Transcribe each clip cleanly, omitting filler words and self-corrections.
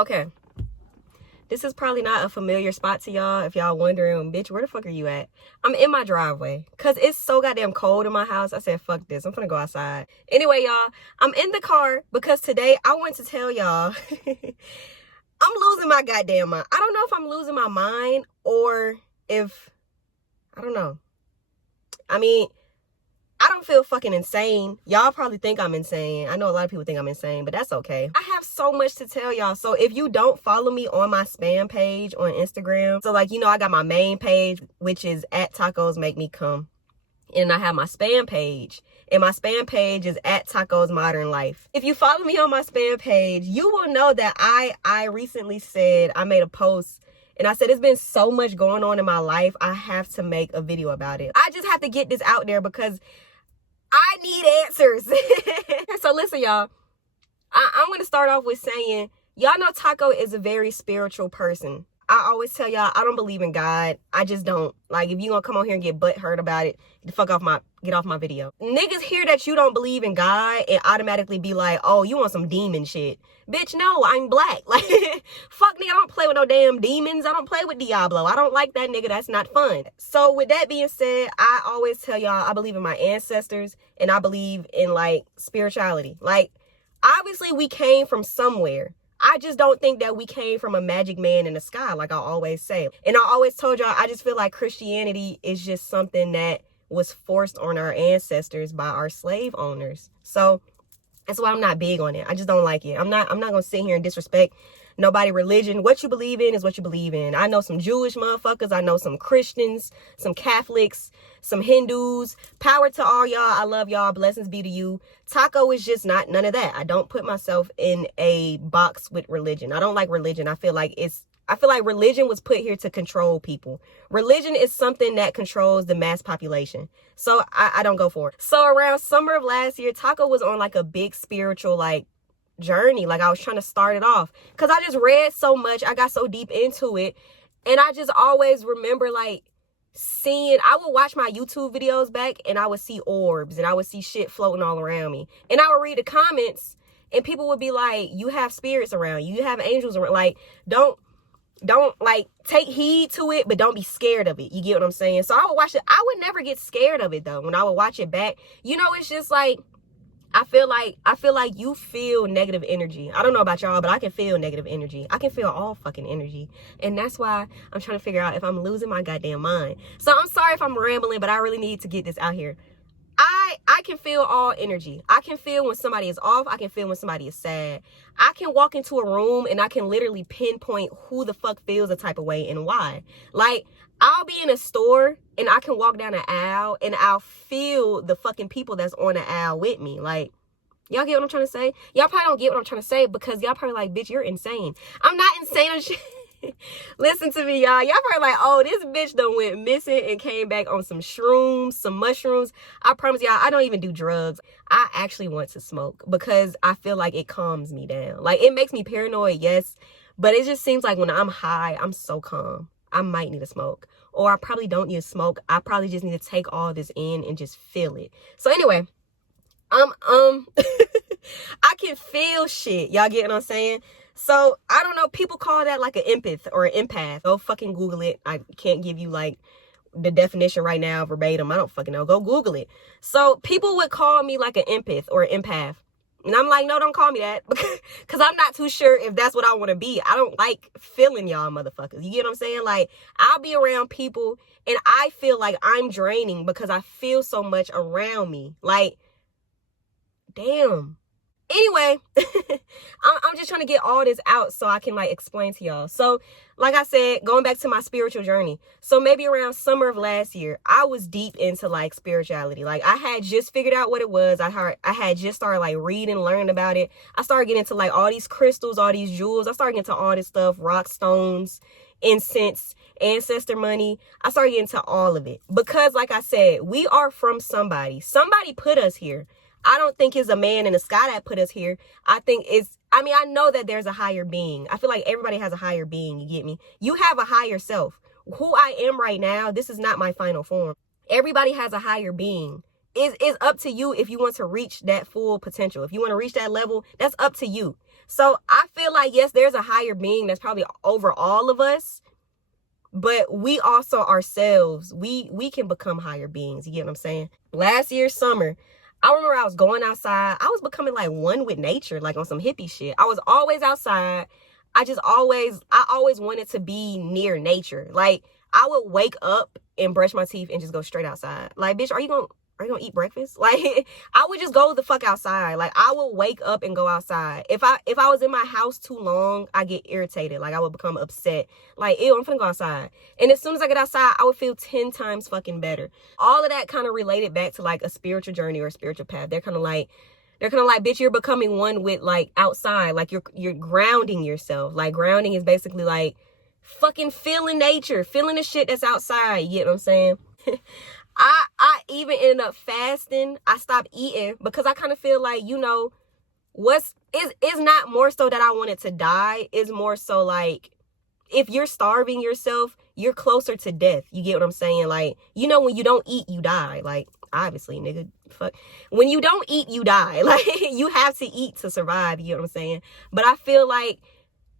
Okay, this is probably not a familiar spot to y'all. If y'all wondering, bitch, where the fuck are you at? I'm in my driveway because it's so goddamn cold in my house. I said, fuck this. I'm gonna go outside. Anyway, y'all, I'm in the car because today I want to tell y'all I'm losing my goddamn mind. I don't know if I'm losing my mind or if, I don't know. I mean, I don't feel fucking insane. Y'all probably think I'm insane. I know a lot of people think I'm insane, but that's okay. I have so much to tell y'all. So if you don't follow me on my spam page on Instagram, so like, you know, I got my main page, which is at Tacos Make Me Come. And I have my spam page. And my spam page is at Tacos Modern Life. If you follow me on my spam page, you will know that I recently said, I made a post and I said, there's been so much going on in my life. I have to make a video about it. I just have to get this out there because I need answers. So listen, y'all. I'm going to start off with saying, y'all know Taco is a very spiritual person. I always tell y'all, I don't believe in God. I just don't. Like, if you gonna come on here and get butthurt about it, get off my video. Niggas hear that you don't believe in God and automatically be like, oh, you want some demon shit. Bitch, no, I'm black. Like, fuck nigga, I don't play with no damn demons. I don't play with Diablo. I don't like that nigga. That's not fun. So with that being said, I always tell y'all, I believe in my ancestors and I believe in like spirituality. Like, obviously we came from somewhere. I just don't think that we came from a magic man in the sky, like I always say. And I always told y'all, I just feel like Christianity is just something that was forced on our ancestors by our slave owners. So that's why I'm not big on it. I just don't like it. I'm not gonna sit here and disrespect nobody religion. What you believe in is what you believe in. I know some Jewish motherfuckers. I know some Christians, some Catholics, some Hindus. Power to all y'all. I love y'all. Blessings be to you. Taco is just not none of that. I don't put myself in a box with religion. I don't like religion. I feel like religion was put here to control people. Religion is something that controls the mass population. So I don't go for it. So around summer of last year, Taco was on like a big spiritual like journey. Like I was trying to start it off because I just read so much. I got so deep into it. And I just always remember like I would watch my YouTube videos back and I would see orbs and I would see shit floating all around me. And I would read the comments and people would be like, you have spirits around you. You have angels around. Like, don't like take heed to it, but don't be scared of it. You get what I'm saying? So I would watch it. I would never get scared of it though. When I would watch it back, you know, it's just like, I feel like you feel negative energy. I don't know about y'all, but I can feel negative energy. I can feel all fucking energy. And that's why I'm trying to figure out if I'm losing my goddamn mind. So I'm sorry if I'm rambling, but I really need to get this out here. I can feel all energy. I can feel when somebody is off. I can feel when somebody is sad. I can walk into a room and I can literally pinpoint who the fuck feels a type of way and why. Like, I'll be in a store and I can walk down an aisle and I'll feel the fucking people that's on the aisle with me. Like, y'all get what I'm trying to say? Y'all probably don't get what I'm trying to say because y'all probably like, bitch, you're insane. I'm not insane or shit. Listen to me, y'all. Y'all probably like, oh, this bitch done went missing and came back on some shrooms, some mushrooms. I promise y'all, I don't even do drugs. I actually want to smoke because I feel like it calms me down. Like, it makes me paranoid, yes, but it just seems like when I'm high, I'm so calm. I might need to smoke, or I probably don't need to smoke. I probably just need to take all this in and just feel it. So anyway, I can feel shit. Y'all get what I'm saying? So I don't know. People call that like an empath or an empath. Go fucking Google it. I can't give you like the definition right now verbatim. I don't fucking know. Go Google it. So people would call me like an empath or an empath. And I'm like, no, don't call me that because I'm not too sure if that's what I want to be. I don't like feeling y'all motherfuckers. You get what I'm saying? Like, I'll be around people and I feel like I'm draining because I feel so much around me. Like, damn. Anyway, I'm just trying to get all this out so I can like explain to y'all. So like I said, going back to my spiritual journey. So maybe around summer of last year, I was deep into like spirituality. Like I had just figured out what it was. I had just started like reading, learning about it. I started getting into like all these crystals, all these jewels. I started getting into all this stuff, rock stones, incense, ancestor money. I started getting into all of it because like I said, we are from somebody. Somebody put us here. I don't think it's a man in the sky that put us here. I I know that there's a higher being. I feel like everybody has a higher being. You get me? You have a higher self. Who I am right now, this is not my final form. Everybody has a higher being it's up to you if you want to reach that full potential. If you want to reach that level, that's up to you. So I feel like, yes, there's a higher being that's probably over all of us, but we also ourselves, we can become higher beings. You get what I'm saying? Last year summer, I remember I was going outside. I was becoming like one with nature, like on some hippie shit. I was always outside. I always wanted to be near nature. Like, I would wake up and brush my teeth and just go straight outside. Like, bitch, are you gonna eat breakfast? Like, I would just go the fuck outside. Like, I would wake up and go outside. If I was in my house too long, I get irritated. Like, I would become upset. Like, ew, I'm finna go outside. And as soon as I get outside, I would feel 10 times fucking better. All of that kind of related back to like a spiritual journey or a spiritual path. They're kind of like, bitch, you're becoming one with like outside. Like, you're grounding yourself. Like, grounding is basically like fucking feeling nature, feeling the shit that's outside. You get what I'm saying? I even ended up fasting. I stopped eating because I kind of feel like, you know, it's not more so that I wanted to die. It's more so like, if you're starving yourself, you're closer to death. You get what I'm saying? Like, you know, when you don't eat, you die. Like, obviously, nigga, fuck. When you don't eat, you die. Like, you have to eat to survive. You get what I'm saying? But I feel like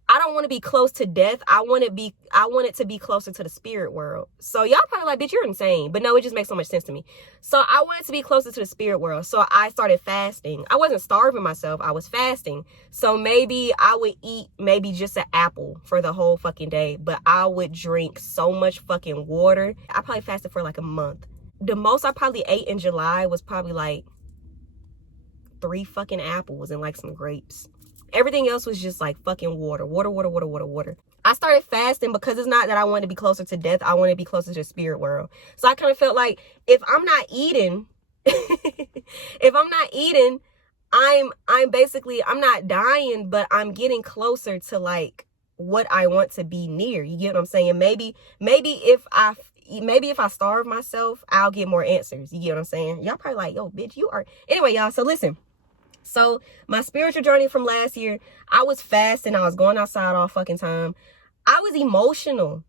I don't want to be close to death. I want it to be closer to the spirit world. So y'all probably like, bitch, you're insane. But no, it just makes so much sense to me. So I wanted to be closer to the spirit world. So I started fasting. I wasn't starving myself. I was fasting. So maybe I would eat maybe just an apple for the whole fucking day. But I would drink so much fucking water. I probably fasted for like a month. The most I probably ate in July was probably like 3 fucking apples and like some grapes. Everything else was just like fucking water. I started fasting because it's not that I wanted to be closer to death. I wanted to be closer to the spirit world. So I kind of felt like if I'm not eating, I'm not dying, but I'm getting closer to like what I want to be near. You get what I'm saying? Maybe if I starve myself, I'll get more answers. You get what I'm saying? Y'all probably like, yo, bitch, you are. Anyway, y'all, so listen. So my spiritual journey from last year, I was fasting. I was going outside all fucking time. I was emotional.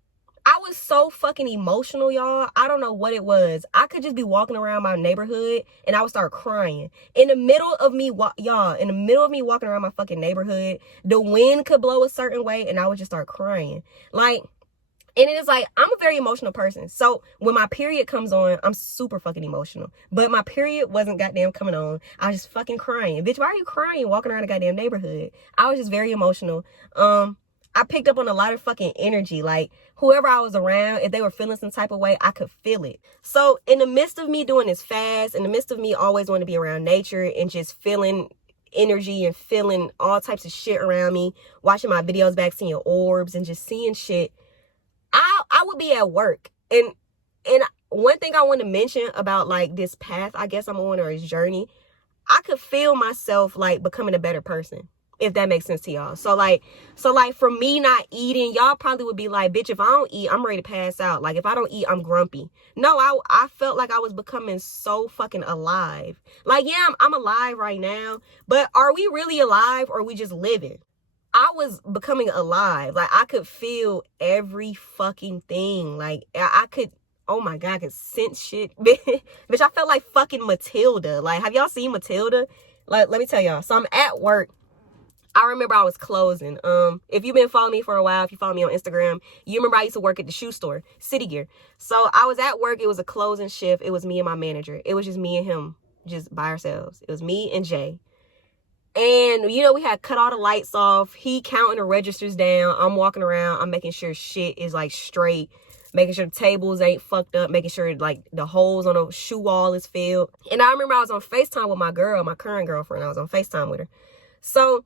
I was so fucking emotional, y'all. I don't know what it was. I could just be walking around my neighborhood and I would start crying. In the middle of me walking around my fucking neighborhood, the wind could blow a certain way and I would just start crying. Like, and it is like, I'm a very emotional person. So when my period comes on, I'm super fucking emotional. But my period wasn't goddamn coming on. I was just fucking crying. Bitch, why are you crying walking around the goddamn neighborhood? I was just very emotional. I picked up on a lot of fucking energy. Like, whoever I was around, if they were feeling some type of way, I could feel it. So in the midst of me doing this fast, in the midst of me always wanting to be around nature and just feeling energy and feeling all types of shit around me, watching my videos back, seeing orbs and just seeing shit, I would be at work. And one thing I want to mention about like this path I guess I'm on, or this journey, I could feel myself like becoming a better person, if that makes sense to y'all. So like for me not eating, y'all probably would be like, bitch, if I don't eat, I'm ready to pass out. Like, if I don't eat, I'm grumpy. No, I felt like I was becoming so fucking alive. Like, yeah, I'm alive right now, but are we really alive, or are we just living? I was becoming alive. Like, I could feel every fucking thing. Like, I could, oh my God, I could sense shit. Bitch, I felt like fucking Matilda. Like, have y'all seen Matilda? Like, let me tell y'all. So I'm at work. I remember I was closing. If you've been following me for a while, if you follow me on Instagram, you remember I used to work at the shoe store, City Gear. So I was at work. It was a closing shift. It was me and my manager. It was just me and him, just by ourselves. It was me and Jay. And, you know, we had cut all the lights off. He counting the registers down. I'm walking around. I'm making sure shit is, like, straight. Making sure the tables ain't fucked up. Making sure, like, the holes on the shoe wall is filled. And I remember I was on FaceTime with my girl, my current girlfriend. I was on FaceTime with her. So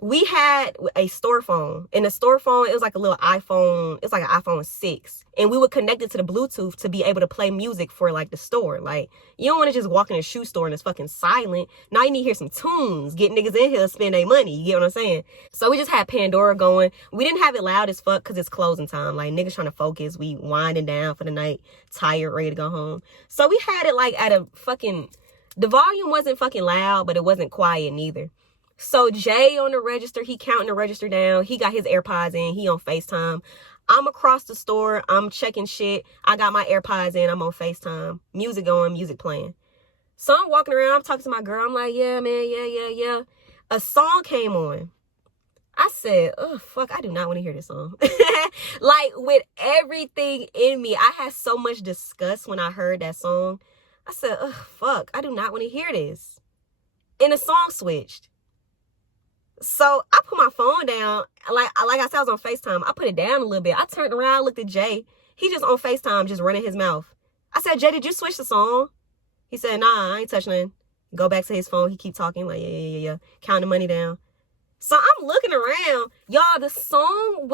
we had a store phone. And the store phone, it was like a little iPhone. It's like an iPhone 6. And we would connect it to the Bluetooth to be able to play music for, like, the store. Like, you don't want to just walk in a shoe store and it's fucking silent. Now you need to hear some tunes. Get niggas in here to spend their money. You get what I'm saying? So we just had Pandora going. We didn't have it loud as fuck because it's closing time. Like, niggas trying to focus. We winding down for the night. Tired, ready to go home. So we had it, like, at a fucking... The volume wasn't fucking loud, but it wasn't quiet neither. So Jay on the register, he counting the register down. He got his AirPods in. He on FaceTime. I'm across the store. I'm checking shit. I got my AirPods in. I'm on FaceTime. Music going, music playing. So I'm walking around, I'm talking to my girl. I'm like, yeah, man, yeah. A song came on. I said, oh, fuck, I do not want to hear this song. Like, with everything in me, I had so much disgust when I heard that song. I said, oh, fuck, I do not want to hear this. And the song switched. So I put my phone down. Like I said, I was on FaceTime. I put it down a little bit. I turned around, looked at Jay. He just on FaceTime, just running his mouth. I said, Jay, did you switch the song? He said, nah, I ain't touching nothing. Go back to his phone. He keep talking like, yeah. Counting the money down. So I'm looking around. Y'all, the song,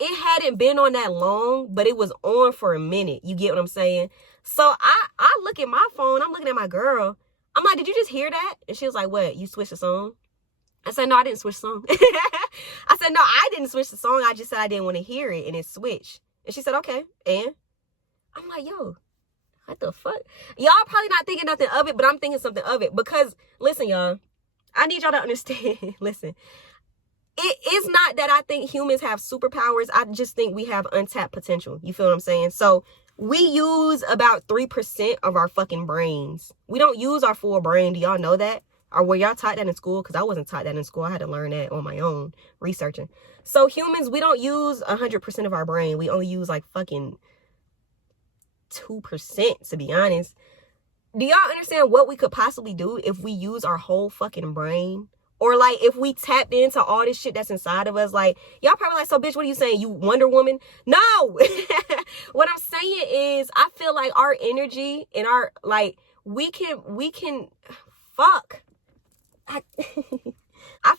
it hadn't been on that long, but it was on for a minute. You get what I'm saying? So I look at my phone. I'm looking at my girl. I'm like, did you just hear that? And she was like, what? You switched the song? I said, no, I didn't switch the song. I said, no, I didn't switch the song. I just said I didn't want to hear it, and it switched. And she said, okay. And I'm like, yo, what the fuck? Y'all probably not thinking nothing of it, but I'm thinking something of it. Because, listen, y'all, I need y'all to understand. Listen, it's not that I think humans have superpowers. I just think we have untapped potential. You feel what I'm saying? So we use about 3% of our fucking brains. We don't use our full brain. Do y'all know that? Or were y'all taught that in school? Because I wasn't taught that in school. I had to learn that on my own, researching. So humans, we don't use 100% of our brain. We only use like fucking 2%, to be honest. Do y'all understand what we could possibly do if we use our whole fucking brain? Or like if we tapped into all this shit that's inside of us? Like, y'all probably like, so bitch, what are you saying? You Wonder Woman? No. What I'm saying is, I feel like our energy and our, like, we can fuck. I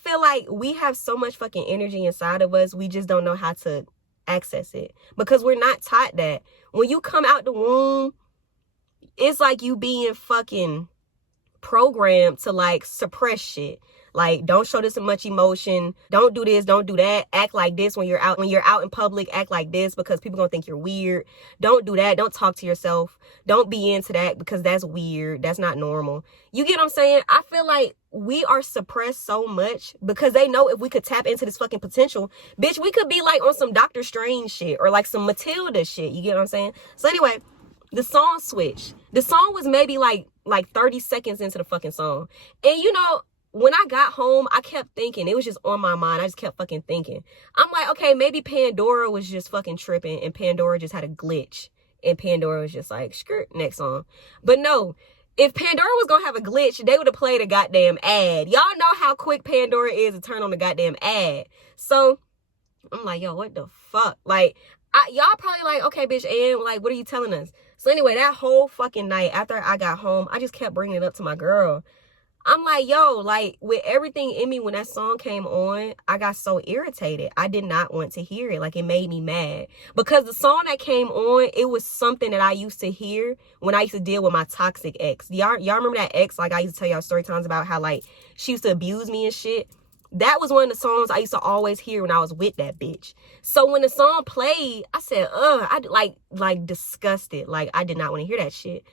feel like we have so much fucking energy inside of us. We just don't know how to access it because we're not taught that. When you come out the womb, it's like you being fucking programmed to like suppress shit. Like, don't show this much emotion. Don't do this. Don't do that. Act like this when you're out. When you're out in public, act like this because people gonna think you're weird. Don't do that. Don't talk to yourself. Don't be into that because that's weird. That's not normal. You get what I'm saying? I feel like we are suppressed so much because they know if we could tap into this fucking potential, bitch, we could be like on some Doctor Strange shit or like some Matilda shit. You get what I'm saying? So anyway, the song switched. The song was maybe like 30 seconds into the fucking song. And you know, when I got home, I kept thinking, it was just on my mind. I just kept fucking thinking. I'm like, okay, maybe Pandora was just fucking tripping and Pandora just had a glitch. And Pandora was just like, skirt, next song. But no, if Pandora was gonna have a glitch, they would have played a goddamn ad. Y'all know how quick Pandora is to turn on the goddamn ad. So I'm like, yo, what the fuck? Like, y'all probably like, okay, bitch, and like, what are you telling us? So anyway, that whole fucking night after I got home, I just kept bringing it up to my girl. I'm like, yo, like, with everything in me, when that song came on, I got so irritated. I did not want to hear it. Like, it made me mad. Because the song that came on, it was something that I used to hear when I used to deal with my toxic ex. Y'all remember that ex? Like, I used to tell y'all story times about how, like, she used to abuse me and shit. That was one of the songs I used to always hear when I was with that bitch. So when the song played, I said, I like disgusted. Like, I did not want to hear that shit.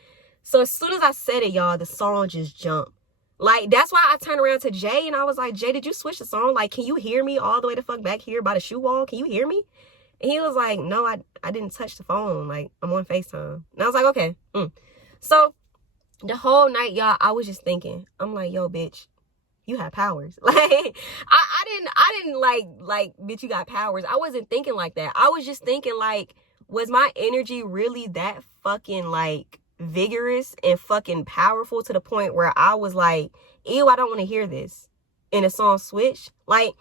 So as soon as I said it, y'all, the song just jumped. Like, that's why I turned around to Jay and I was like, Jay, did you switch the song? Like, can you hear me all the way the fuck back here by the shoe wall? Can you hear me? And he was like, no, I didn't touch the phone. Like, I'm on FaceTime. And I was like, okay. So the whole night, y'all, I was just thinking, I'm like, yo, bitch, you have powers. Like, I didn't like, bitch, you got powers. I wasn't thinking like that. I was just thinking, like, was my energy really that fucking, like, vigorous and fucking powerful to the point where I was like, ew, I don't want to hear this? And the song switched. Like,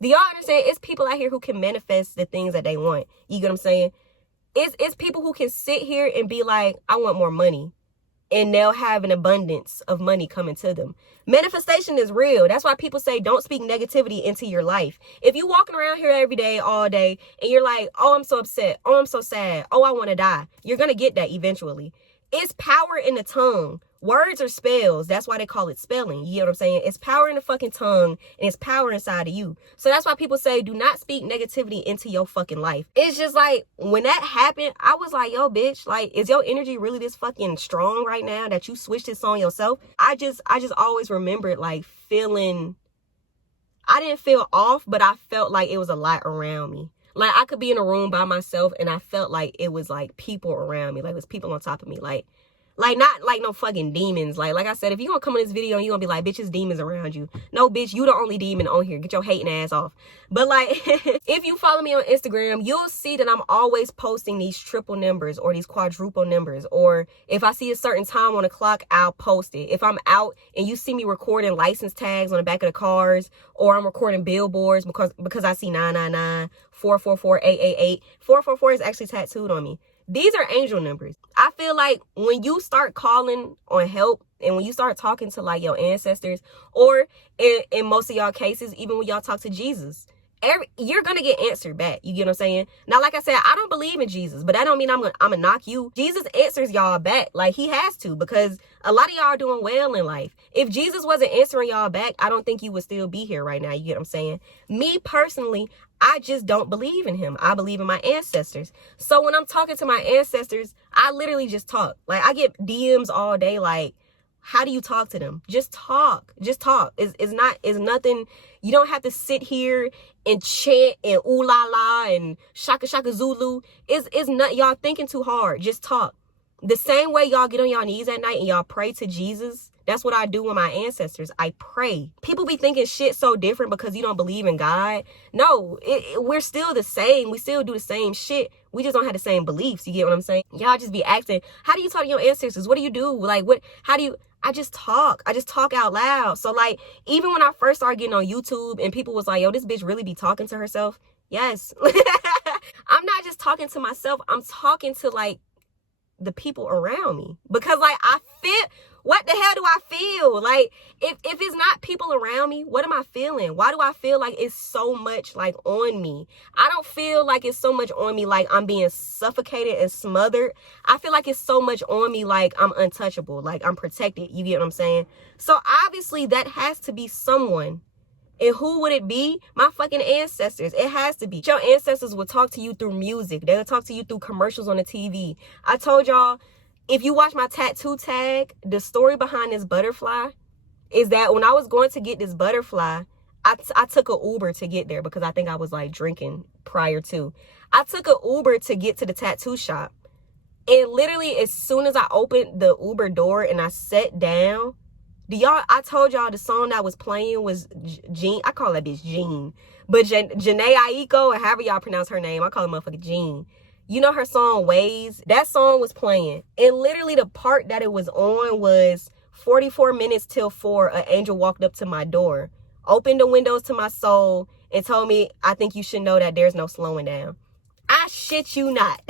do y'all understand? It's people out here who can manifest the things that they want. You get what I'm saying? It's people who can sit here and be like, I want more money. And they'll have an abundance of money coming to them. Manifestation is real. That's why people say don't speak negativity into your life. If you walking around here every day, all day, and you're like, oh, I'm so upset. Oh, I'm so sad. Oh, I want to die. You're going to get that eventually. It's power in the tongue. Words are spells. That's why they call it spelling. You get what I'm saying? It's power in the fucking tongue, and it's power inside of you. So that's why people say do not speak negativity into your fucking life. It's just like, when that happened, I was like, yo, bitch, like, is your energy really this fucking strong right now that you switched this on yourself? I just always remembered, like, feeling, I didn't feel off, but I felt like it was a lot around me. Like, I could be in a room by myself and I felt like it was like people around me. Like, it was people on top of me. Like Like, not like no fucking demons. Like I said, if you gonna come in this video and you gonna be like, bitch, it's demons around you. No, bitch, you the only demon on here. Get your hating ass off. But like, if you follow me on Instagram, you'll see that I'm always posting these triple numbers or these quadruple numbers. Or if I see a certain time on the clock, I'll post it. If I'm out and you see me recording license tags on the back of the cars, or I'm recording billboards because I see 999, 444, 888. 444 is actually tattooed on me. These are angel numbers. I feel like when you start calling on help and when you start talking to like your ancestors, or in most of y'all cases, even when y'all talk to Jesus, you're gonna get answered back. You get what I'm saying? Now, like I said, I don't believe in Jesus, but that don't mean I'm gonna knock you. Jesus answers y'all back. Like, he has to, because a lot of y'all are doing well in life. If Jesus wasn't answering y'all back, I don't think you would still be here right now. You get what I'm saying? Me personally, I just don't believe in him. I believe in my ancestors. So when I'm talking to my ancestors, I literally just talk. Like, I get DMs all day like, how do you talk to them? Just talk. Just talk. It's nothing. You don't have to sit here and chant and ooh la la and shaka shaka Zulu. It's not, y'all thinking too hard. Just talk. The same way y'all get on y'all knees at night and y'all pray to Jesus, that's what I do with my ancestors. I pray. People be thinking shit so different because you don't believe in God. No, we're still the same. We still do the same shit. We just don't have the same beliefs. You get what I'm saying? Y'all just be asking, how do you talk to your ancestors? What do you do? Like, how do you... I just talk out loud. So like, even when I first started getting on YouTube and people was like, yo, this bitch really be talking to herself. Yes. I'm not just talking to myself. I'm talking to like the people around me, because like I feel, what the hell do I feel? Like, if it's not people around me, what am I feeling? Why do I feel like it's so much like on me? I don't feel like it's so much on me like I'm being suffocated and smothered. I feel like it's so much on me like I'm untouchable, like I'm protected. You get what I'm saying? So obviously that has to be someone. And who would it be? My fucking ancestors. It has to be. Your ancestors will talk to you through music. They'll talk to you through commercials on the TV. I told y'all, if you watch my tattoo tag, the story behind this butterfly is that when I was going to get this butterfly, I took an Uber to get there because I think I was like drinking prior to. I took an Uber to get to the tattoo shop. And literally as soon as I opened the Uber door and I sat down, I told y'all the song that was playing was Jean. I call that bitch Jean. But Janae Aiko, or however y'all pronounce her name, I call her motherfucking Jean. You know her song Ways? That song was playing. And literally the part that it was on was 44 minutes till 4, an angel walked up to my door, opened the windows to my soul, and told me, I think you should know that there's no slowing down. I shit you not.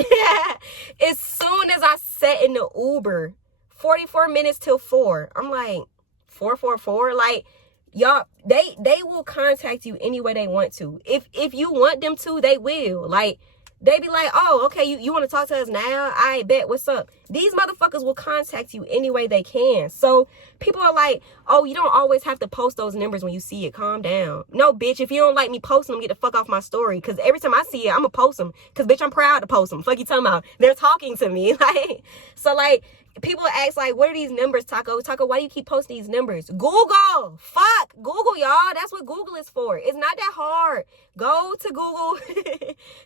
As soon as I sat in the Uber, 44 minutes till 4, I'm like, 444, like, y'all, they will contact you any way they want to. If you want them to, they will. Like, they be like, oh, okay, you want to talk to us now? I bet, what's up? These motherfuckers will contact you any way they can. So people are like, oh, you don't always have to post those numbers when you see it. Calm down. No, bitch, if you don't like me posting them, get the fuck off my story. Because every time I see it, I'm going to post them. Because, bitch, I'm proud to post them. Fuck you talking about? They're talking to me. Like, so, like, people ask, like, what are these numbers, Taco? Taco, why do you keep posting these numbers? Google. Fuck. Google, y'all. That's what Google is for. It's not that hard. Go to Google.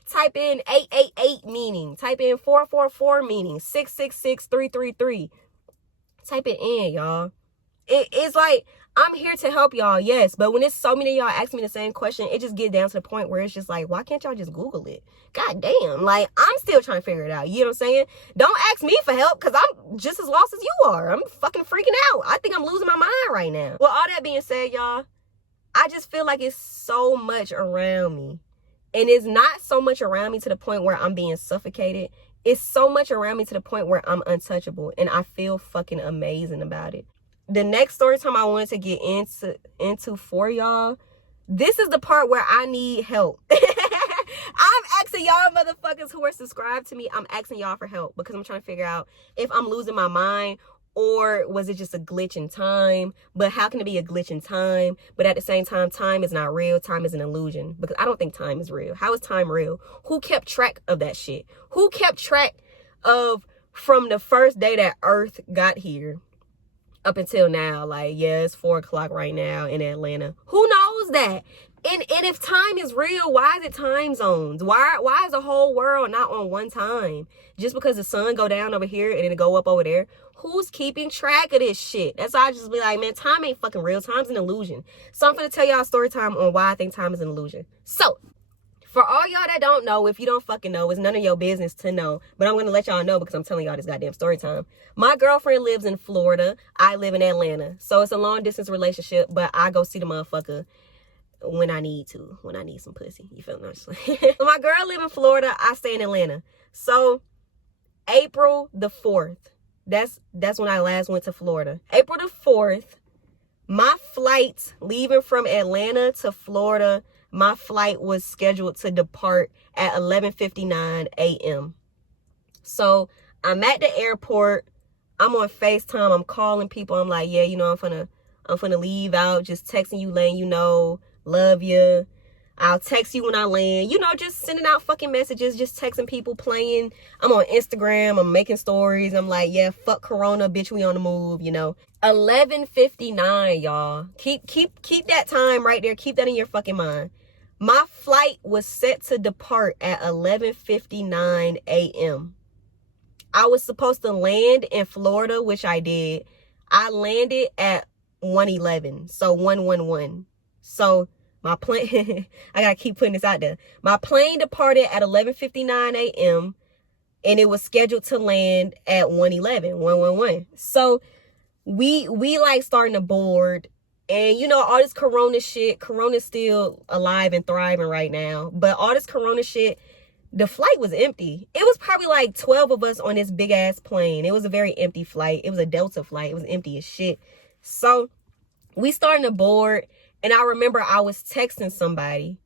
Type in 888 meaning. Type in 444 meaning. 666 333. Type it in, y'all. It's like, I'm here to help y'all, yes. But when it's so many of y'all asking me the same question, it just gets down to the point where it's just like, why can't y'all just Google it? God damn. Like, I'm still trying to figure it out. You know what I'm saying? Don't ask me for help because I'm just as lost as you are. I'm fucking freaking out. I think I'm losing my mind right now. Well, all that being said, y'all, I just feel like it's so much around me. And it's not so much around me to the point where I'm being suffocated. It's so much around me to the point where I'm untouchable. And I feel fucking amazing about it. The next story time I wanted to get into for y'all, this is the part where I need help. I'm asking y'all motherfuckers who are subscribed to me, I'm asking y'all for help because I'm trying to figure out if I'm losing my mind or was it just a glitch in time. But how can it be a glitch in time? But at the same time, time is not real. Time is an illusion because I don't think time is real. How is time real? Who kept track of that shit? Who kept track of from the first day that Earth got here up until now? Like, yeah, it's 4 o'clock right now in Atlanta. Who knows that? And if time is real, why is it time zones? Why is the whole world not on one time? Just because the sun go down over here and then it go up over there? Who's keeping track of this shit? That's why I just be like, man, time ain't fucking real. Time's an illusion. So I'm gonna tell y'all a story time on why I think time is an illusion. So, for all y'all that don't know, if you don't fucking know, it's none of your business to know. But I'm gonna let y'all know because I'm telling y'all this goddamn story time. My girlfriend lives in Florida. I live in Atlanta. So it's a long distance relationship, but I go see the motherfucker when I need some pussy. You feel me? My girl live in Florida. I stay in Atlanta. So April the 4th, that's when I last went to Florida. April the 4th, my flight leaving from Atlanta to Florida, my flight was scheduled to depart at 11:59 a.m. So I'm at the airport. I'm on FaceTime. I'm calling people. I'm like, yeah, you know, I'm finna leave out. Just texting you, letting you know. Love you. I'll text you when I land. You know, just sending out fucking messages, just texting people, playing. I'm on Instagram. I'm making stories. I'm like, yeah, fuck Corona, bitch, we on the move, you know. 11:59, y'all. Keep that time right there. Keep that in your fucking mind. My flight was set to depart at 11:59 a.m. I was supposed to land in Florida, which I did. I landed at 1:11, so 111. So my plane, I gotta keep putting this out there. My plane departed at 11:59 a.m. and it was scheduled to land at 1:11, 111. So we like starting to board, and you know, all this Corona shit, Corona's still alive and thriving right now, but all this Corona shit, the flight was empty. It was probably like 12 of us on this big ass plane. It was a very empty flight. It was a Delta flight. It was empty as shit. So we starting to board. And I remember I was texting somebody.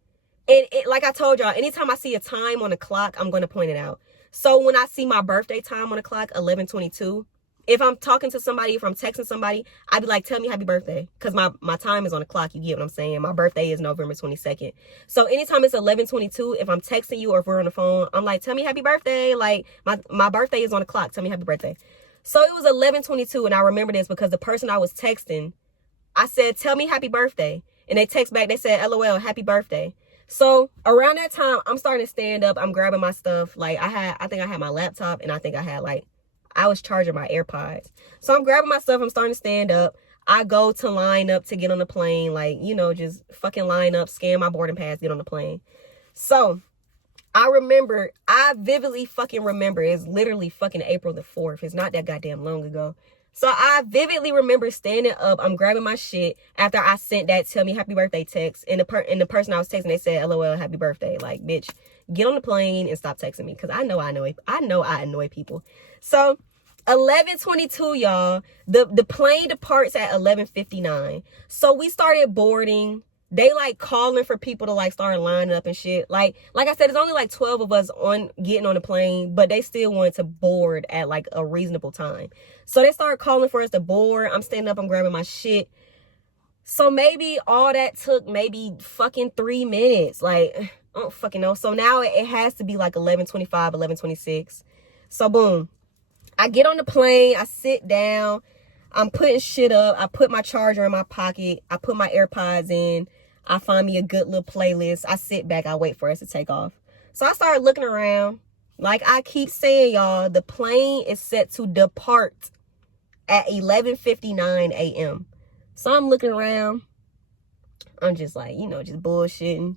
And like I told y'all, anytime I see a time on the clock, I'm going to point it out. So when I see my birthday time on the clock, 11:22, if I'm talking to somebody, if I'm texting somebody, I'd be like, tell me happy birthday. Because my time is on the clock. You get what I'm saying? My birthday is November 22nd. So anytime it's 11:22, if I'm texting you or if we're on the phone, I'm like, tell me happy birthday. Like, my birthday is on the clock. Tell me happy birthday. So it was 11:22. And I remember this because the person I was texting, I said, tell me happy birthday. And they text back, they said, LOL, happy birthday. So around that time, I'm starting to stand up. I'm grabbing my stuff. Like I think I had my laptop, and I think I was charging my AirPods. So I'm grabbing my stuff. I'm starting to stand up. I go to line up to get on the plane. Like, you know, just fucking line up, scan my boarding pass, get on the plane. So I vividly fucking remember, it's literally fucking April the 4th. It's not that goddamn long ago. So I vividly remember standing up. I'm grabbing my shit after I sent that tell me happy birthday text. And the person I was texting, they said, LOL, happy birthday. Like, bitch, get on the plane and stop texting me. Because I know I annoy people. So 11:22, y'all. The plane departs at 11:59. So we started boarding. They like calling for people to like start lining up and shit. Like I said, it's only like 12 of us getting on the plane, but they still wanted to board at like a reasonable time. So they started calling for us to board. I'm standing up, I'm grabbing my shit. So maybe all that took maybe fucking 3 minutes. Like, I don't fucking know. So now it has to be like 11:25, 11:26. So boom. I get on the plane, I sit down, I'm putting shit up. I put my charger in my pocket. I put my AirPods in. I find me a good little playlist. I sit back. I wait for us to take off. So I started looking around. Like I keep saying, y'all, the plane is set to depart at 11:59 a.m. So I'm looking around. I'm just like, you know, just bullshitting.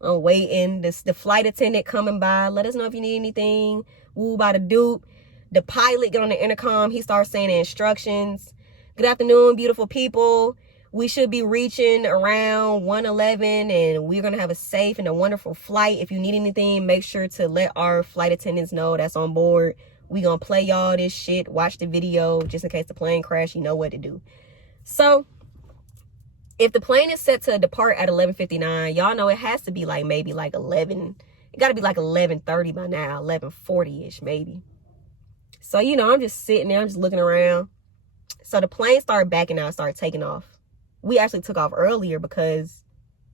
I'm waiting. The flight attendant coming by. Let us know if you need anything. Woo, by the dude. The pilot get on the intercom. He starts saying the instructions. Good afternoon, beautiful people. We should be reaching around 1:11, and we're going to have a safe and a wonderful flight. If you need anything, make sure to let our flight attendants know that's on board. We going to play y'all this shit. Watch the video just in case the plane crash. You know what to do. So if the plane is set to depart at 11:59, y'all know it has to be like maybe like 11. It got to be like 11:30 by now, 11:40-ish maybe. So, you know, I'm just sitting there. I'm just looking around. So the plane started backing out, started taking off. We actually took off earlier because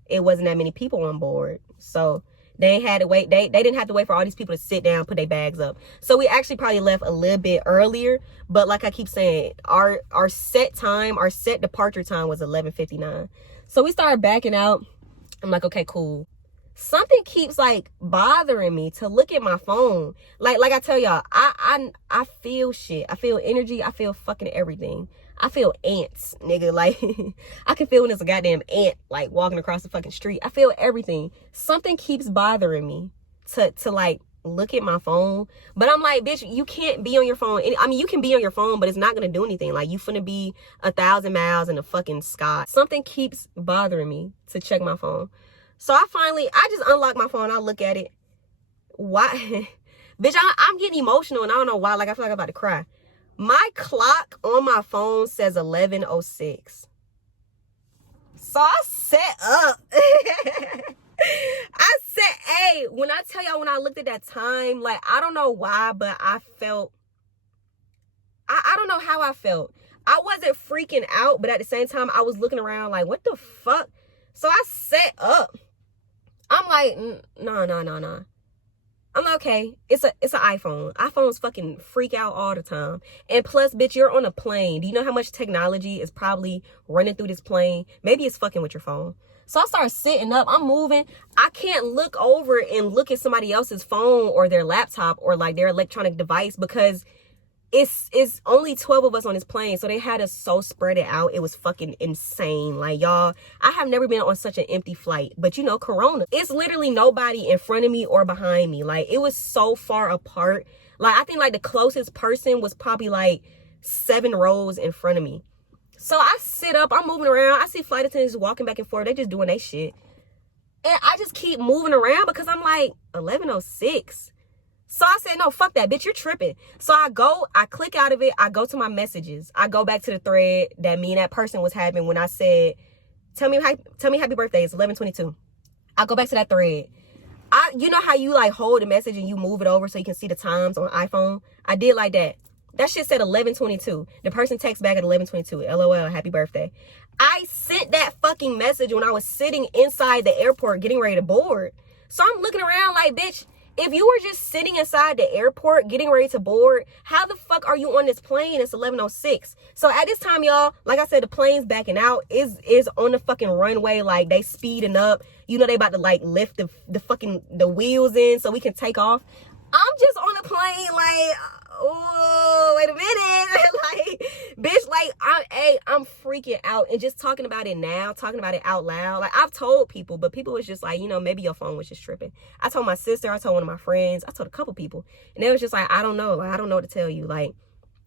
it wasn't that many people on board. So they had to wait. They didn't have to wait for all these people to sit down, put their bags up. So we actually probably left a little bit earlier. But like I keep saying, our set time, our set departure time was 11:59. So we started backing out. I'm like, okay, cool. Something keeps like bothering me to look at my phone. Like I tell y'all, I feel shit. I feel energy. I feel fucking everything. I feel ants, nigga. Like I can feel when there's a goddamn ant like walking across the fucking street. I feel everything. Something keeps bothering me to like look at my phone. But I'm like, bitch, you can't be on your phone. I mean, you can be on your phone, but it's not gonna do anything. Like, you finna be 1,000 miles in the fucking sky. Something keeps bothering me to check my phone. So I just unlock my phone. I look at it. Why? Bitch, I'm getting emotional and I don't know why. Like, I feel like I'm about to cry. My clock on my phone says 11:06. So I set up. I said, hey, when I tell y'all, when I looked at that time, like, I don't know why, but I felt, I don't know how I felt. I wasn't freaking out, but at the same time, I was looking around like, what the fuck? So I set up. I'm like, no. I'm like, okay, it's an iPhone. iPhones fucking freak out all the time. And plus, bitch, you're on a plane. Do you know how much technology is probably running through this plane? Maybe it's fucking with your phone. So I start sitting up. I'm moving. I can't look over and look at somebody else's phone or their laptop or like their electronic device because it's only 12 of us on this plane, so they had us so spread it out. It was fucking insane. Like, y'all, I have never been on such an empty flight, but you know, corona, it's literally nobody in front of me or behind me. Like, it was so far apart. Like, I think like the closest person was probably like 7 rows in front of me. So I sit up, I'm moving around, I see flight attendants walking back and forth, they just doing their shit, and I just keep moving around because I'm like, 11:06. So I said, no, fuck that, bitch, you're tripping. So I click out of it. I go to my messages. I go back to the thread that me and that person was having when I said, tell me happy birthday. It's 11:22. I go back to that thread. You know how you like hold a message and you move it over so you can see the times on iPhone? I did like that. That shit said 11:22. The person texts back at 11:22. LOL, happy birthday. I sent that fucking message when I was sitting inside the airport getting ready to board. So I'm looking around like, bitch, if you were just sitting inside the airport getting ready to board, how the fuck are you on this plane? It's 11:06. So at this time, y'all, like I said, the plane's backing out. Is on the fucking runway, like they speeding up. You know they about to like lift the wheels in so we can take off. I'm just on the plane like, oh, wait a minute. Like, bitch, like, I'm freaking out. And just talking about it now, talking about it out loud. Like, I've told people, but people was just like, you know, maybe your phone was just tripping. I told my sister, I told one of my friends, I told a couple people. And they was just like, I don't know. Like, I don't know what to tell you. Like,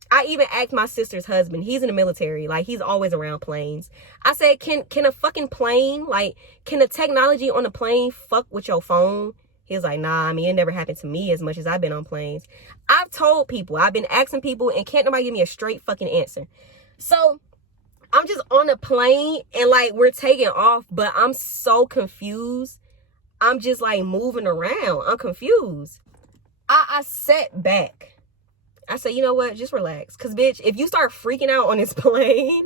I even asked my sister's husband. He's in the military. Like, he's always around planes. I said, can a fucking plane, like, can the technology on the plane fuck with your phone? He was like, nah, I mean, it never happened to me as much as I've been on planes. I've told people, I've been asking people, and can't nobody give me a straight fucking answer. So I'm just on the plane and like we're taking off, but I'm so confused. I'm just like moving around. I'm confused. I sat back. I said, you know what? Just relax. Cause bitch, if you start freaking out on this plane,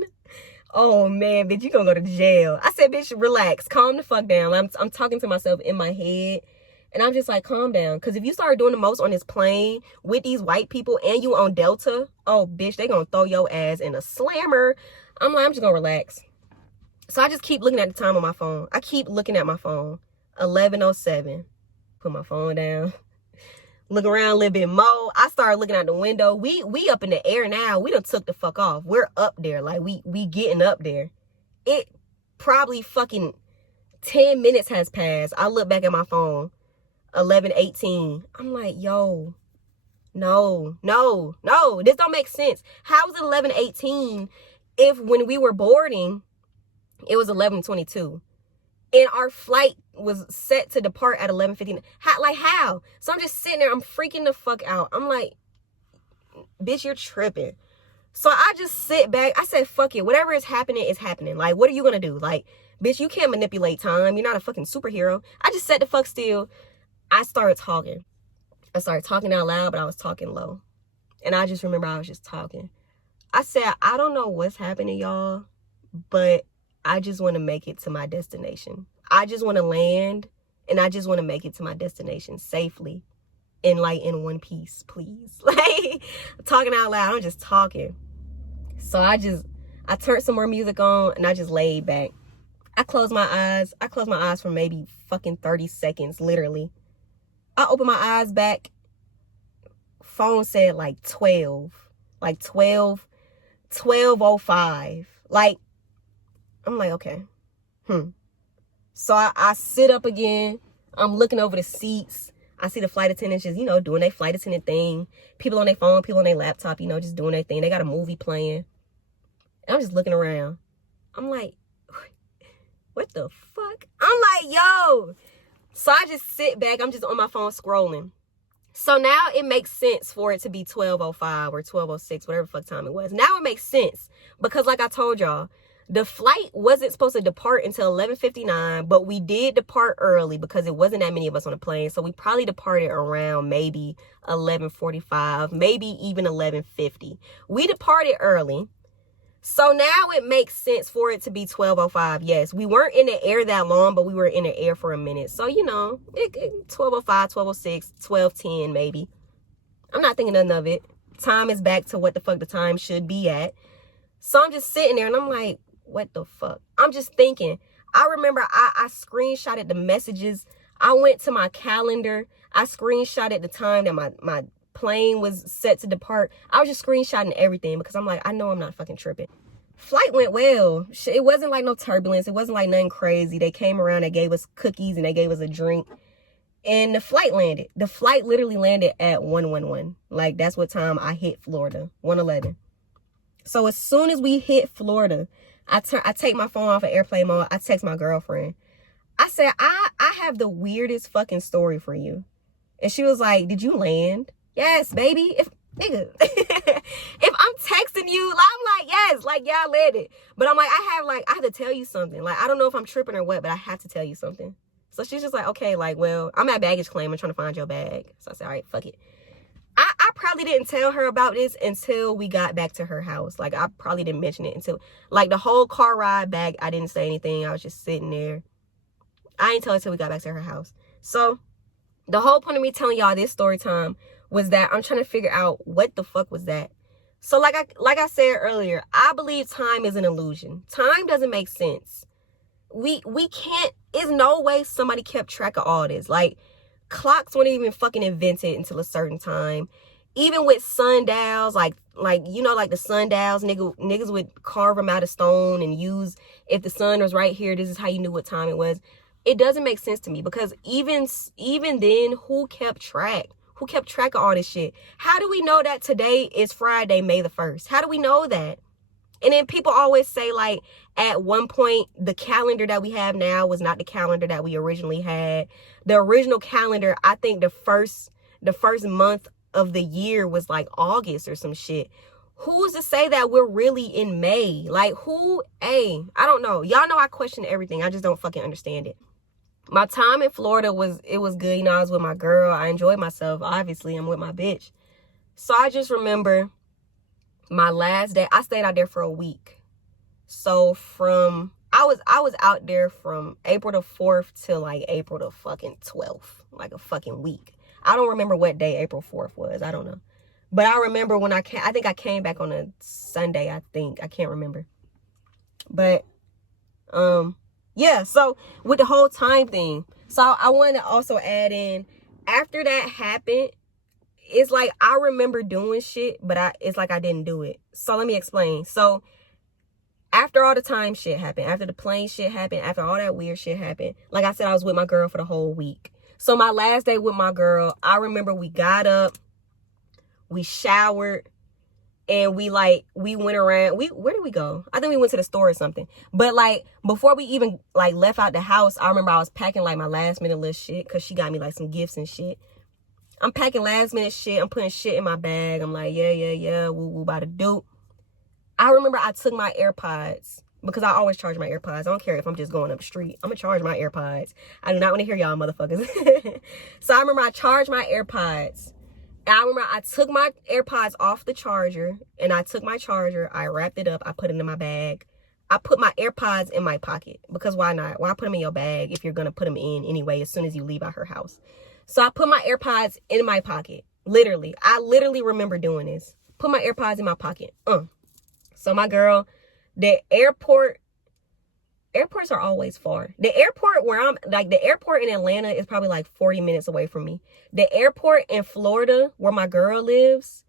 oh man, bitch, you gonna go to jail. I said, bitch, relax. Calm the fuck down. I'm talking to myself in my head. And I'm just like, calm down. Because if you start doing the most on this plane with these white people and you on Delta, oh, bitch, they going to throw your ass in a slammer. I'm like, I'm just going to relax. So I just keep looking at the time on my phone. I keep looking at my phone. 11:07. Put my phone down. Look around a little bit more. I started looking out the window. We up in the air now. We done took the fuck off. We're up there. Like, we getting up there. It probably fucking 10 minutes has passed. I look back at my phone. 11:18. I'm like, yo, no, this don't make sense. How is it 11:18 if when we were boarding it was 11:22 and our flight was set to depart at 11:15? How? So I'm just sitting there, I'm freaking the fuck out. I'm like, bitch, you're tripping. So I just sit back. I said, fuck it, whatever is happening is happening. Like, what are you gonna do? Like, bitch, you can't manipulate time. You're not a fucking superhero. I just sat the fuck still. I started talking. I started talking out loud, but I was talking low. And I just remember I was just talking. I said, I don't know what's happening, y'all, but I just want to make it to my destination. I just want to land, and I just want to make it to my destination safely and like in one piece, please. Like, talking out loud, I'm just talking. So I turned some more music on, and I just laid back. I close my eyes. I close my eyes for maybe fucking 30 seconds, literally. I open my eyes back. Phone said like 12. Like 12:05. Like, I'm like, okay. So I sit up again. I'm looking over the seats. I see the flight attendants just, doing their flight attendant thing. People on their phone, people on their laptop, just doing their thing. They got a movie playing. And I'm just looking around. I'm like, what the fuck? I'm like, yo. So I just sit back. I'm just on my phone scrolling. So now it makes sense for it to be 12:05 or 12:06, whatever fuck time it was. Now it makes sense because like I told y'all, the flight wasn't supposed to depart until 11:59, but we did depart early because it wasn't that many of us on the plane. So we probably departed around maybe 11:45, maybe even 11:50. We departed early. So now it makes sense for it to be 12:05. Yes, we weren't in the air that long, but we were in the air for a minute. So, 12:05, 12:06, 12:10 maybe. I'm not thinking nothing of it. Time is back to what the fuck the time should be at. So I'm just sitting there and I'm like, what the fuck? I'm just thinking. I remember I screenshotted the messages. I went to my calendar. I screenshotted the time that my plane was set to depart. I was just screenshotting everything because I'm like, I know I'm not fucking tripping. Flight went well. It wasn't like no turbulence. It wasn't like nothing crazy. They came around, they gave us cookies and they gave us a drink. And the flight landed. The flight literally landed at 1:11. Like, that's what time I hit Florida, 1:11. So as soon as we hit Florida, I take my phone off of airplane mode. I text my girlfriend. I said, I have the weirdest fucking story for you. And she was like, did you land? Yes, baby. If I'm texting you, I'm like, yes, like, yeah, I landed. But I'm like, I have to tell you something. Like, I don't know if I'm tripping or what, but I have to tell you something. So she's just like, okay, like, well, I'm at baggage claim. I'm trying to find your bag. So I said, all right, fuck it. I probably didn't tell her about this until we got back to her house. Like, I probably didn't mention it until, like, the whole car ride back, I didn't say anything. I was just sitting there. I didn't tell her until we got back to her house. So the whole point of me telling y'all this story time was that I'm trying to figure out what the fuck was that. So like I said earlier, I believe time is an illusion. Time doesn't make sense. We can't, there's no way somebody kept track of all this. Like, clocks weren't even fucking invented until a certain time. Even with sundials, like the sundials, niggas would carve them out of stone and use, if the sun was right here, this is how you knew what time it was. It doesn't make sense to me because even then, who kept track? Who kept track of all this shit? How do we know that today is Friday, May the 1st? How do we know that? And then people always say, like, at one point, the calendar that we have now was not the calendar that we originally had. The original calendar, I think the first month of the year was like August or some shit. Who's to say that we're really in May? Like, I don't know. Y'all know I question everything. I just don't fucking understand it. My time in Florida was good. I was with my girl. I enjoyed myself. Obviously, I'm with my bitch. So I just remember my last day, I stayed out there for a week. So I was out there from April the 4th to like April the fucking 12th, like a fucking week. I don't remember what day April 4th was. I don't know. But I remember when I think I came back on a Sunday, I can't remember. But, yeah, so with the whole time thing, so I wanted to also add in, after that happened, it's like I remember doing shit, but it's like I didn't do it. So let me explain. So after all the time shit happened, after the plane shit happened, after all that weird shit happened, like I said, I was with my girl for the whole week. So my last day with my girl, I remember we got up, we showered, and we went around. Where did we go? I think we went to the store or something. But like, before we even like left out the house, I remember I was packing like my last minute little shit because she got me like some gifts and shit. I'm packing last minute shit. I'm putting shit in my bag. I'm like, yeah, woo, about to do. I remember I took my AirPods because I always charge my AirPods. I don't care if I'm just going up the street. I'm going to charge my AirPods. I do not want to hear y'all motherfuckers. So I remember I charged my AirPods. And I remember I took my AirPods off the charger and I took my charger. I wrapped it up. I put it in my bag. I put my AirPods in my pocket because why not? Why put them in your bag if you're going to put them in anyway as soon as you leave out her house? So I put my AirPods in my pocket. Literally. I literally remember doing this. Put my AirPods in my pocket. So my girl, the airport airports are always far. The airport where I'm, like, the airport in Atlanta is probably like 40 minutes away from me. The airport in Florida where my girl lives,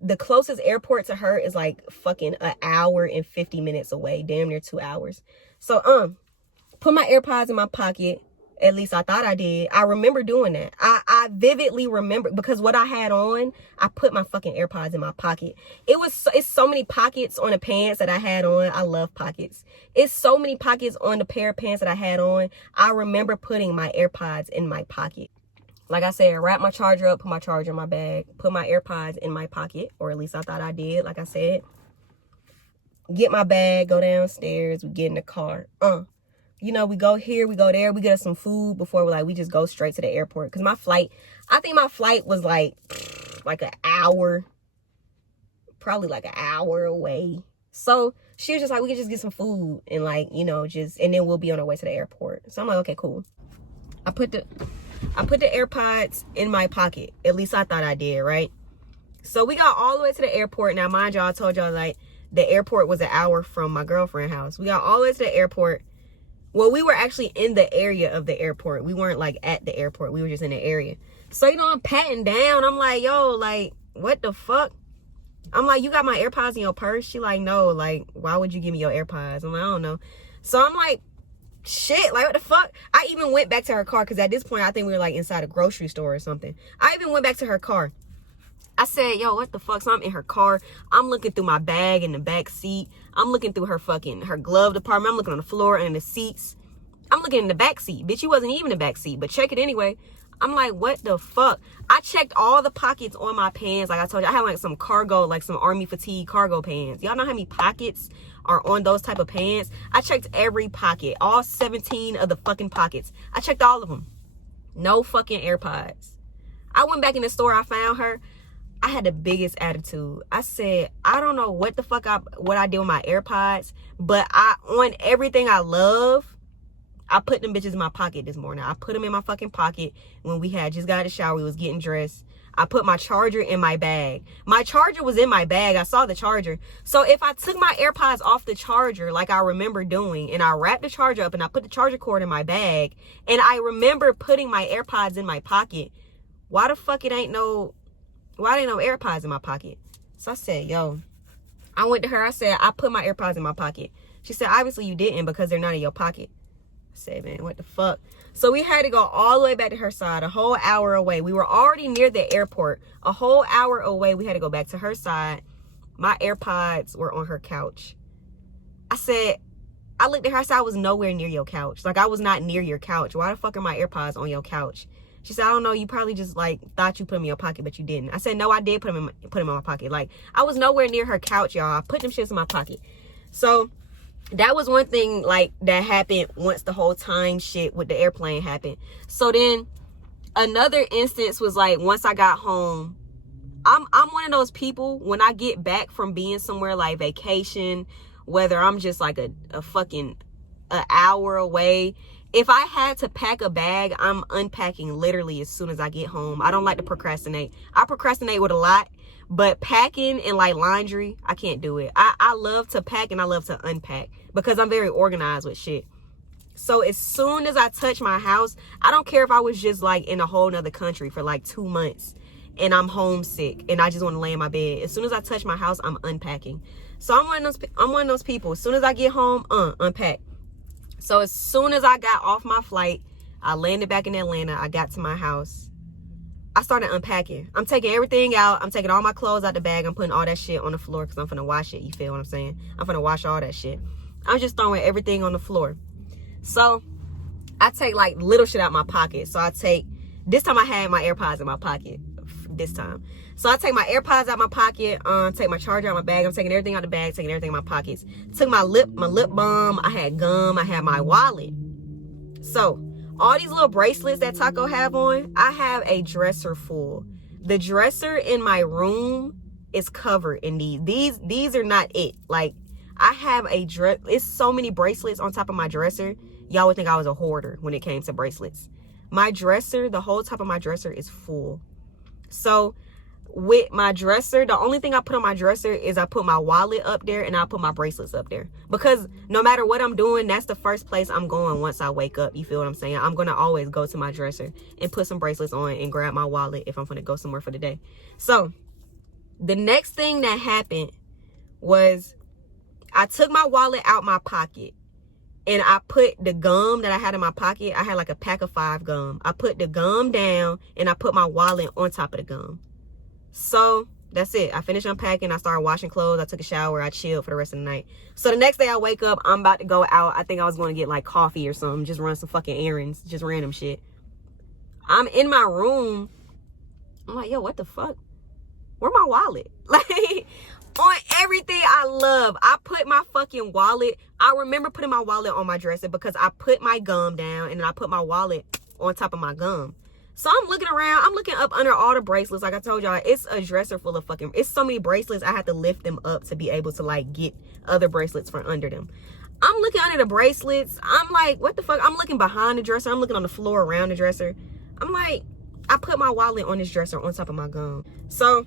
the closest airport to her is like fucking an hour and 50 minutes away, damn near 2 hours. So put my AirPods in my pocket. At least I thought I did. I remember doing that. I vividly remember, because what I had on, I put my fucking AirPods in my pocket. It's so many pockets on the pants that I had on. I love pockets. It's so many pockets on the pair of pants that I had on. I remember putting my AirPods in my pocket. Like I said, wrap my charger up, put my charger in my bag, put my AirPods in my pocket, or at least I thought I did. Like I said, get my bag, go downstairs, we get in the car. You know, we go here, we go there, we get us some food before we just go straight to the airport. Because I think my flight was like an hour, probably like an hour away. So she was just like, we can just get some food and like, you know, and then we'll be on our way to the airport. So I'm like, okay, cool. I put the AirPods in my pocket. At least I thought I did, right? So we got all the way to the airport. Now, mind y'all, I told y'all like the airport was an hour from my girlfriend's house. We got all the way to the airport. Well, we were actually in the area of the airport. We weren't like at the airport. We were just in the area. So, you know, I'm patting down. I'm like, yo, like, what the fuck? I'm like, you got my AirPods in your purse? She like, no, like, why would you give me your AirPods? I'm like, I don't know. So I'm like, shit, like, what the fuck? I even went back to her car, because at this point, I think we were like inside a grocery store or something. I even went back to her car. I said, yo, what the fuck? So I'm in her car. I'm looking through my bag in the back seat. I'm looking through her glove department. I'm looking on the floor and the seats. I'm looking in the back seat. Bitch, you wasn't even in the back seat, but check it anyway. I'm like, what the fuck? I checked all the pockets on my pants. Like I told you, I had like some cargo, like some army fatigue cargo pants. Y'all know how many pockets are on those type of pants? I checked every pocket, all 17 of the fucking pockets. I checked all of them. No fucking AirPods. I went back in the store. I found her. I had the biggest attitude. I said, I don't know what the fuck what I did with my AirPods, but on everything I love, I put them bitches in my pocket this morning. I put them in my fucking pocket when we had just got out of the shower. We was getting dressed. I put my charger in my bag. My charger was in my bag. I saw the charger. So if I took my AirPods off the charger like I remember doing, and I wrapped the charger up and I put the charger cord in my bag, and I remember putting my AirPods in my pocket, why the fuck ain't no AirPods in my pocket? So I said, yo, I went to her. I said, I put my AirPods in my pocket. She said, obviously you didn't, because they're not in your pocket. I said, man, what the fuck? So we had to go all the way back to her side, a whole hour away. We were already near the airport. A whole hour away, we had to go back to her side. My AirPods were on her couch. I looked at her. I said, I was nowhere near your couch. Like, I was not near your couch. Why the fuck are my AirPods on your couch? She said, I don't know, you probably just like thought you put them in your pocket, but you didn't. I said, no, I did put them in my pocket. Like, I was nowhere near her couch, y'all. I put them shits in my pocket. So that was one thing like that happened once the whole time shit with the airplane happened. So then another instance was like, once I got home, I'm one of those people, when I get back from being somewhere like vacation, whether I'm just like a fucking an hour away, if I had to pack a bag, I'm unpacking literally as soon as I get home. I don't like to procrastinate. I procrastinate with a lot, but packing and like laundry, I can't do it. I love to pack and I love to unpack because I'm very organized with shit. So as soon as I touch my house, I don't care if I was just like in a whole nother country for like 2 months and I'm homesick and I just want to lay in my bed. As soon as I touch my house, I'm unpacking. So I'm one of those people. As soon as I get home, unpack. So as soon as I got off my flight, I landed back in Atlanta. I got to my house. I started unpacking. I'm taking everything out. I'm taking all my clothes out the bag. I'm putting all that shit on the floor because I'm finna wash it. You feel what I'm saying? I'm finna wash all that shit. I'm just throwing everything on the floor. So I take like little shit out my pocket. So this time I had my AirPods in my pocket this time. So I take my AirPods out my pocket, take my charger out my bag. I'm taking everything out the bag, taking everything in my pockets. Took my lip balm, I had gum, I had my wallet. So all these little bracelets that Taco have on, I have a dresser full. The dresser in my room is covered in these. These are not it. Like, I have it's so many bracelets on top of my dresser. Y'all would think I was a hoarder when it came to bracelets. My dresser, the whole top of my dresser is full. So with my dresser, the only thing I put on my dresser is I put my wallet up there and I put my bracelets up there. Because no matter what I'm doing, that's the first place I'm going once I wake up. You feel what I'm saying? I'm going to always go to my dresser and put some bracelets on and grab my wallet if I'm going to go somewhere for the day. So the next thing that happened was I took my wallet out my pocket and I put the gum that I had in my pocket. I had like a pack of 5 gum. I put the gum down and I put my wallet on top of the gum. So that's it. I finished unpacking. I started washing clothes. I took a shower. I chilled for the rest of the night. So the next day I wake up, I'm about to go out. I think I was going to get like coffee or something. Just run some fucking errands. Just random shit. I'm in my room. I'm like, yo, what the fuck? Where my wallet? Like, on everything I love, I put my fucking wallet. I remember putting my wallet on my dresser because I put my gum down and then I put my wallet on top of my gum. So I'm looking around. I'm looking up under all the bracelets. Like I told y'all, it's a dresser full of fucking... It's so many bracelets. I have to lift them up to be able to, like, get other bracelets from under them. I'm looking under the bracelets. I'm like, what the fuck? I'm looking behind the dresser. I'm looking on the floor around the dresser. I'm like, I put my wallet on this dresser on top of my gum. So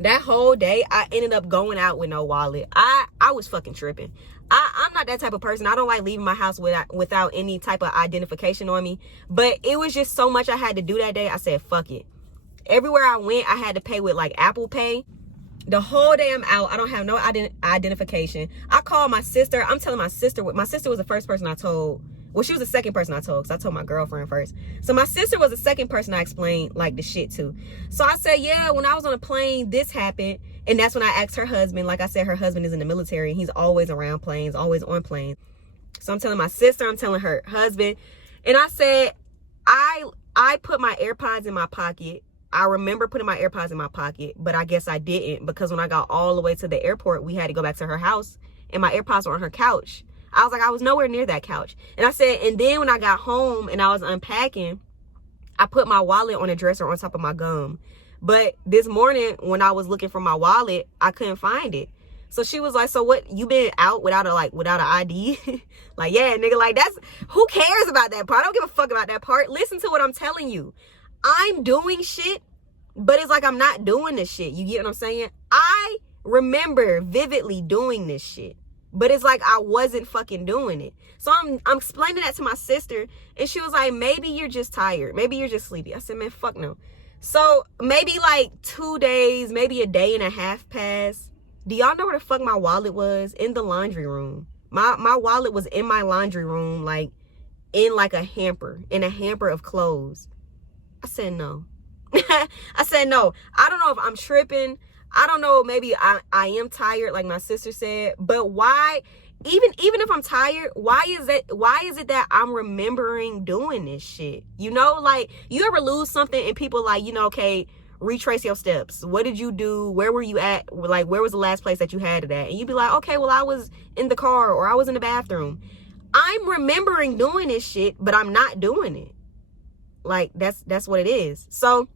that whole day, I ended up going out with no wallet. I was fucking tripping. I'm not that type of person. I don't like leaving my house without any type of identification on me. But it was just so much I had to do that day. I said, fuck it. Everywhere I went, I had to pay with like Apple Pay. The whole day I'm out, I don't have no identification. I called my sister. I'm telling my sister was the first person I told. Well, she was the second person I told because I told my girlfriend first. So my sister was the second person I explained like the shit to. So I said, yeah, when I was on a plane, this happened. And that's when I asked her husband. Like I said, her husband is in the military. And he's always around planes, always on planes. So I'm telling my sister, I'm telling her husband. And I said, I put my AirPods in my pocket. I remember putting my AirPods in my pocket, but I guess I didn't because when I got all the way to the airport, we had to go back to her house and my AirPods were on her couch. I was like, I was nowhere near that couch. And I said, and then when I got home and I was unpacking, I put my wallet on a dresser on top of my gum. But this morning when I was looking for my wallet, I couldn't find it. So she was like, so what, you been out without an ID? Like, yeah, nigga, like that's, who cares about that part? I don't give a fuck about that part. Listen to what I'm telling you. I'm doing shit, but it's like I'm not doing this shit. You get what I'm saying? I remember vividly doing this shit, but it's like I wasn't fucking doing it. So I'm explaining that to my sister, and she was like, maybe you're just tired. Maybe you're just sleepy. I said, man, fuck no. So maybe like 2 days, maybe a day and a half passed. Do y'all know where the fuck my wallet was? In the laundry room. My wallet was in my laundry room, like in like a hamper of clothes. I said no. I said no. I don't know if I'm tripping. I don't know. Maybe I am tired, like my sister said. But why? Even if I'm tired, why is it that I'm remembering doing this shit? You know, like, you ever lose something and people like, you know, okay, retrace your steps. What did you do? Where were you at? Like, where was the last place that you had it at? And you'd be like, okay, well, I was in the car or I was in the bathroom. I'm remembering doing this shit, but I'm not doing it. Like, that's what it is. So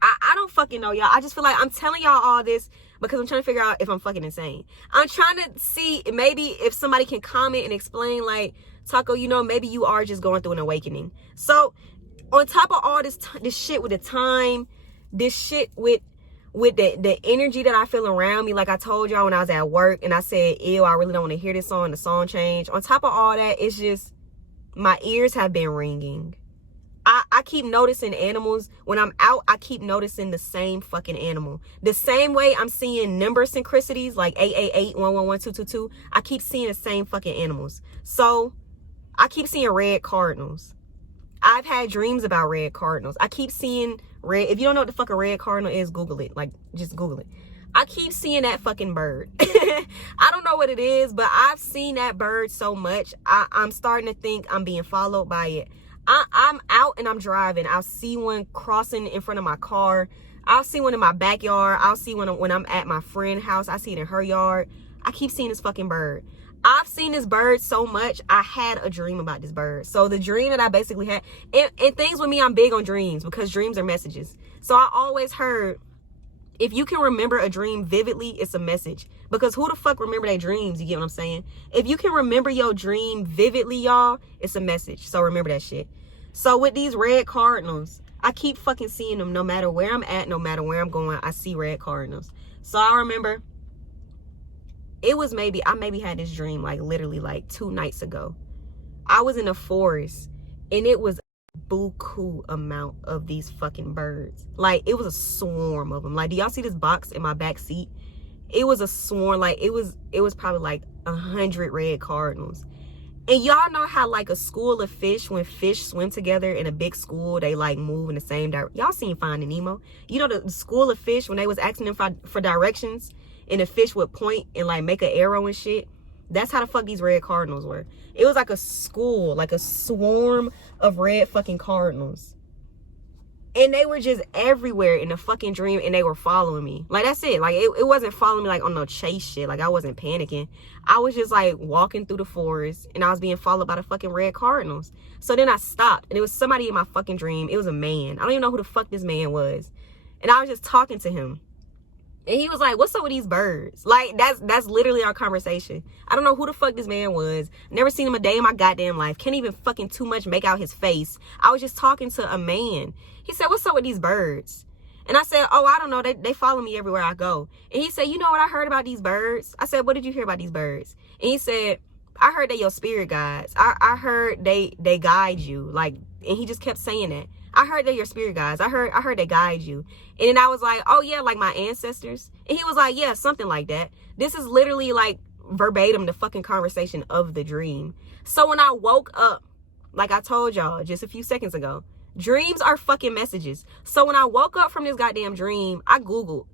I don't fucking know, y'all. I just feel like I'm telling y'all all this because I'm trying to figure out if I'm fucking insane. I'm trying to see maybe if somebody can comment and explain, like, Taco, you know, maybe you are just going through an awakening. So on top of all this shit with the time, this shit with the energy that I feel around me, like I told y'all when I was at work and I said, ew, I really don't want to hear this song, the song changed. On top of all that, it's just my ears have been ringing. I keep noticing animals. When I'm out, I keep noticing the same fucking animal. The same way I'm seeing number synchronicities, like 888-111-222. I keep seeing the same fucking animals. So I keep seeing red cardinals. I've had dreams about red cardinals. I keep seeing red. If you don't know what the fuck a red cardinal is, Google it. Like, just Google it. I keep seeing that fucking bird. I don't know what it is, but I've seen that bird so much. I'm starting to think I'm being followed by it. I'm out and I'm driving. I'll see one crossing in front of my car. I'll see one in my backyard. I'll see one when I'm at my friend's house. I see it in her yard. I keep seeing this fucking bird. I've seen this bird so much. I had a dream about this bird. So the dream that I basically had, and things with me, I'm big on dreams because dreams are messages. So I always heard, if you can remember a dream vividly, it's a message. Because who the fuck remember their dreams? You get what I'm saying? If you can remember your dream vividly, y'all, it's a message. So remember that shit. So with these red cardinals, I keep fucking seeing them no matter where I'm at, no matter where I'm going. I see red cardinals. So I remember it was I maybe had this dream like literally like 2 nights ago. I was in the forest and it was a buku amount of these fucking birds. Like it was a swarm of them. Like, do y'all see this box in my back seat? It was a swarm. Like it was probably like 100 red cardinals. And y'all know how like a school of fish, when fish swim together in a big school, they like move in the same direction. Y'all seen Finding Nemo? You know the school of fish, when they was asking them for directions and the fish would point and like make an arrow and shit? That's how the fuck these red cardinals were. It was like a school, like a swarm of red fucking cardinals. And they were just everywhere in the fucking dream, and they were following me. Like, that's it. Like, it wasn't following me, like, on no chase shit. Like, I wasn't panicking. I was just, like, walking through the forest, and I was being followed by the fucking red cardinals. So then I stopped, and it was somebody in my fucking dream. It was a man. I don't even know who the fuck this man was. And I was just talking to him. And he was like, what's up with these birds? Like, that's literally our conversation. I don't know who the fuck this man was. Never seen him a day in my goddamn life. Can't even fucking too much make out his face. I was just talking to a man. He said, what's up with these birds? And I said, oh, I don't know. They follow me everywhere I go. And he said, you know what I heard about these birds? I said, what did you hear about these birds? And he said, I heard they your spirit guides. I heard they guide you. Like, and he just kept saying that. I heard they're your spirit guides. I heard they guide you. And then I was like, oh yeah, like my ancestors. And he was like, yeah, something like that. This is literally like verbatim the fucking conversation of the dream. So when I woke up, like I told y'all just a few seconds ago, dreams are fucking messages. So when I woke up from this goddamn dream, I Googled.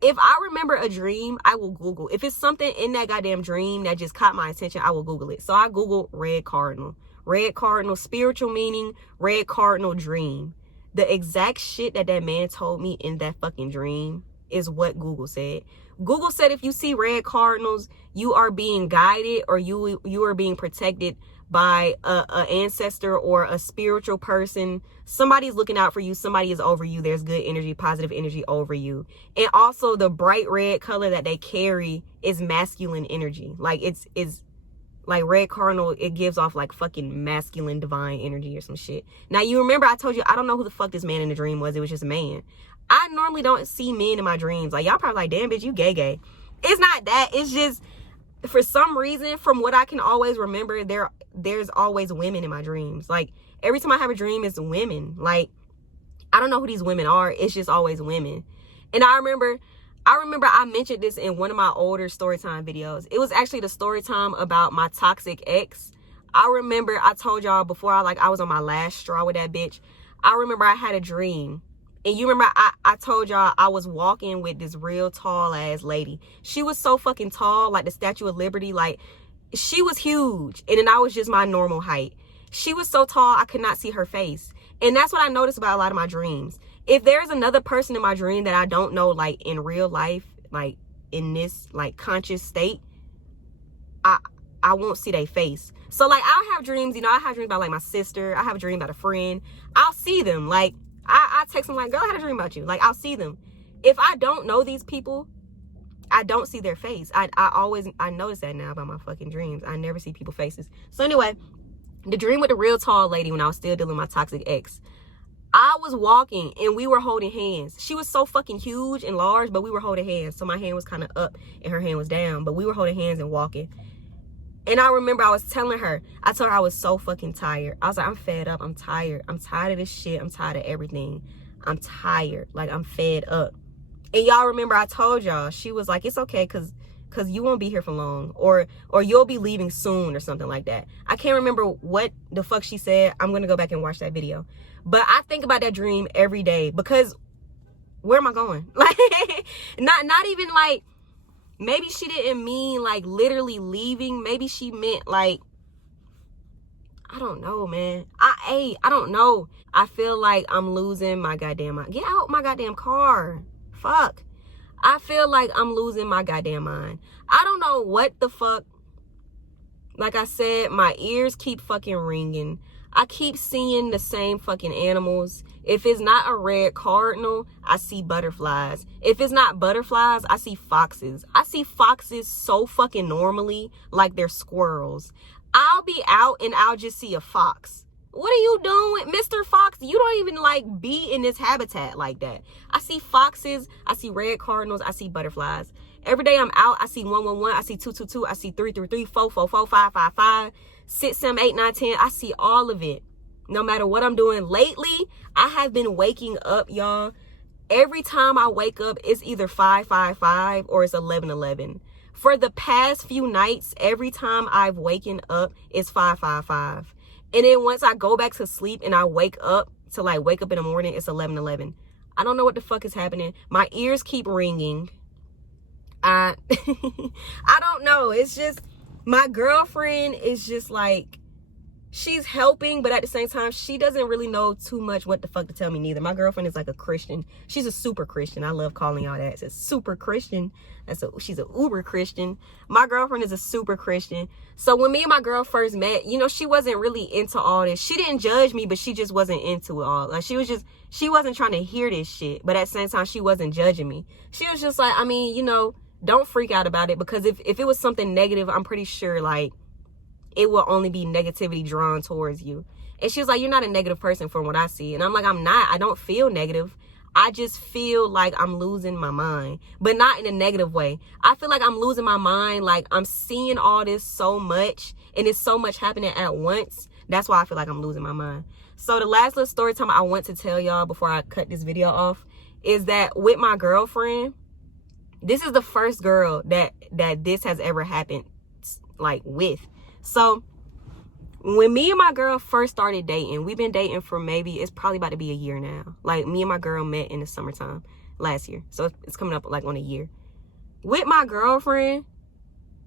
If I remember a dream, I will Google. If it's something in that goddamn dream that just caught my attention, I will Google it. So I Googled red cardinal. Red cardinal spiritual meaning, red cardinal dream. The exact shit that man told me in that fucking dream is what Google said. Google said if you see red cardinals, you are being guided, or you are being protected by a ancestor or a spiritual person. Somebody's looking out for you. Somebody is over you. There's good energy, positive energy over you. And also the bright red color that they carry is masculine energy. Like it's like red cardinal, it gives off like fucking masculine divine energy or some shit. Now, you remember I told you, I don't know who the fuck this man in the dream was. It was just a man. I normally don't see men in my dreams. Like, y'all probably like, damn, bitch, you gay. It's not that. It's just, for some reason, from what I can always remember, there's always women in my dreams. Like, every time I have a dream, it's women. Like, I don't know who these women are. It's just always women. And I remember I mentioned this in one of my older storytime videos. It was actually the storytime about my toxic ex. I remember I told y'all before I was on my last straw with that bitch. I remember I had a dream. And you remember I told y'all I was walking with this real tall ass lady. She was so fucking tall, like the Statue of Liberty. Like, she was huge. And then I was just my normal height. She was so tall I could not see her face. And that's what I noticed about a lot of my dreams. If there's another person in my dream that I don't know, like in real life, like in this like conscious state, I won't see their face. So like I'll have dreams, I have dreams about like my sister. I have a dream about a friend. I'll see them. Like I text them like, girl, I had a dream about you. Like I'll see them. If I don't know these people, I don't see their face. I notice that now about my fucking dreams. I never see people's faces. So anyway, the dream with the real tall lady when I was still dealing with my toxic ex, I was walking and we were holding hands. She was so fucking huge and large, but we were holding hands. So my hand was kind of up and her hand was down, but we were holding hands and walking. And I remember I was telling her, I told her I was so fucking tired. I was like, I'm fed up. I'm tired. I'm tired of this shit. I'm tired of everything. I'm tired. Like, I'm fed up. And y'all remember I told y'all, she was like, it's okay because you won't be here for long, or you'll be leaving soon or something like that. I can't remember what the fuck she said. I'm going to go back and watch that video. But I think about that dream every day because where am I going? Like, not even like, maybe she didn't mean like literally leaving. Maybe she meant like, I don't know, man. I don't know. I feel like I'm losing my goddamn mind. Get out my goddamn car. Fuck. I feel like I'm losing my goddamn mind. I don't know what the fuck. Like I said, my ears keep fucking ringing. I keep seeing the same fucking animals. If it's not a red cardinal, I see butterflies. If it's not butterflies, I see foxes. I see foxes so fucking normally, like they're squirrels. I'll be out and I'll just see a fox. What are you doing, Mr. Fox? You don't even like be in this habitat like that. I see foxes, I see red cardinals, I see butterflies. Every day I'm out, I see 111, I see 222, I see 333, 444, 555, 6, 7, 8, 9, 10. I see all of it. No matter what I'm doing lately, I have been waking up, y'all. Every time I wake up, it's either 555 or it's 1111. For the past few nights, every time I've waken up, it's 555. And then once I go back to sleep and I wake up to like wake up in the morning, it's 11:11. I don't know what the fuck is happening. My ears keep ringing. I don't know. It's just my girlfriend is just like, she's helping, but at the same time, she doesn't really know too much what the fuck to tell me neither. My girlfriend is like a Christian. She's a super Christian. I love calling y'all that. It's a super Christian. She's a uber Christian. My girlfriend is a super Christian. So when me and my girl first met, you know, she wasn't really into all this. She didn't judge me, but she just wasn't into it all. Like she wasn't trying to hear this shit, but at the same time, she wasn't judging me. She was just like, I mean, you know, don't freak out about it, because if it was something negative, I'm pretty sure like it will only be negativity drawn towards you. And she was like, you're not a negative person from what I see. And I'm like, I'm not. I don't feel negative. I just feel like I'm losing my mind, but not in a negative way. I feel like I'm losing my mind. Like I'm seeing all this so much and it's so much happening at once. That's why I feel like I'm losing my mind. So the last little story time I want to tell y'all before I cut this video off is that with my girlfriend, this is the first girl that this has ever happened like with. So when me and my girl first started dating, we've been dating for it's probably about to be a year now. Like me and my girl met in the summertime last year. So it's coming up like on a year. With my girlfriend,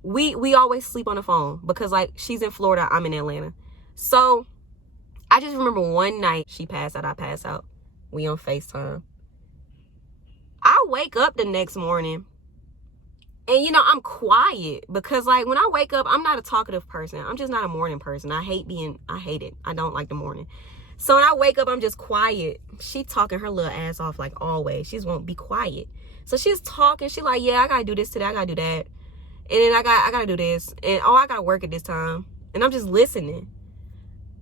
we always sleep on the phone because like she's in Florida, I'm in Atlanta. So I just remember one night she passed out, I passed out. We on FaceTime. I wake up the next morning and, you know, I'm quiet because, like, when I wake up, I'm not a talkative person. I'm just not a morning person. I hate it. I don't like the morning. So when I wake up, I'm just quiet. She talking her little ass off like always. She just won't be quiet. So she's talking. She like, yeah, I got to do this today. I got to do that. And then I got to do this. And, oh, I got to work at this time. And I'm just listening.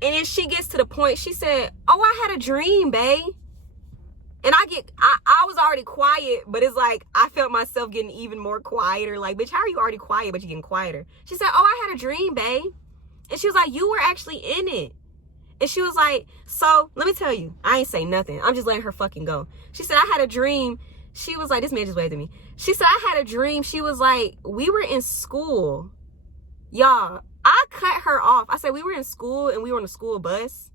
And then she gets to the point. She said, oh, I had a dream, babe. And I was already quiet, but it's like, I felt myself getting even more quieter. Like, bitch, how are you already quiet, but you're getting quieter? She said, oh, I had a dream, babe. And she was like, you were actually in it. And she was like, so let me tell you, I ain't say nothing. I'm just letting her fucking go. She said, I had a dream. She was like, this man just waved at me. She said, I had a dream. She was like, we were in school. Y'all, I cut her off. I said, we were in school and we were on a school bus.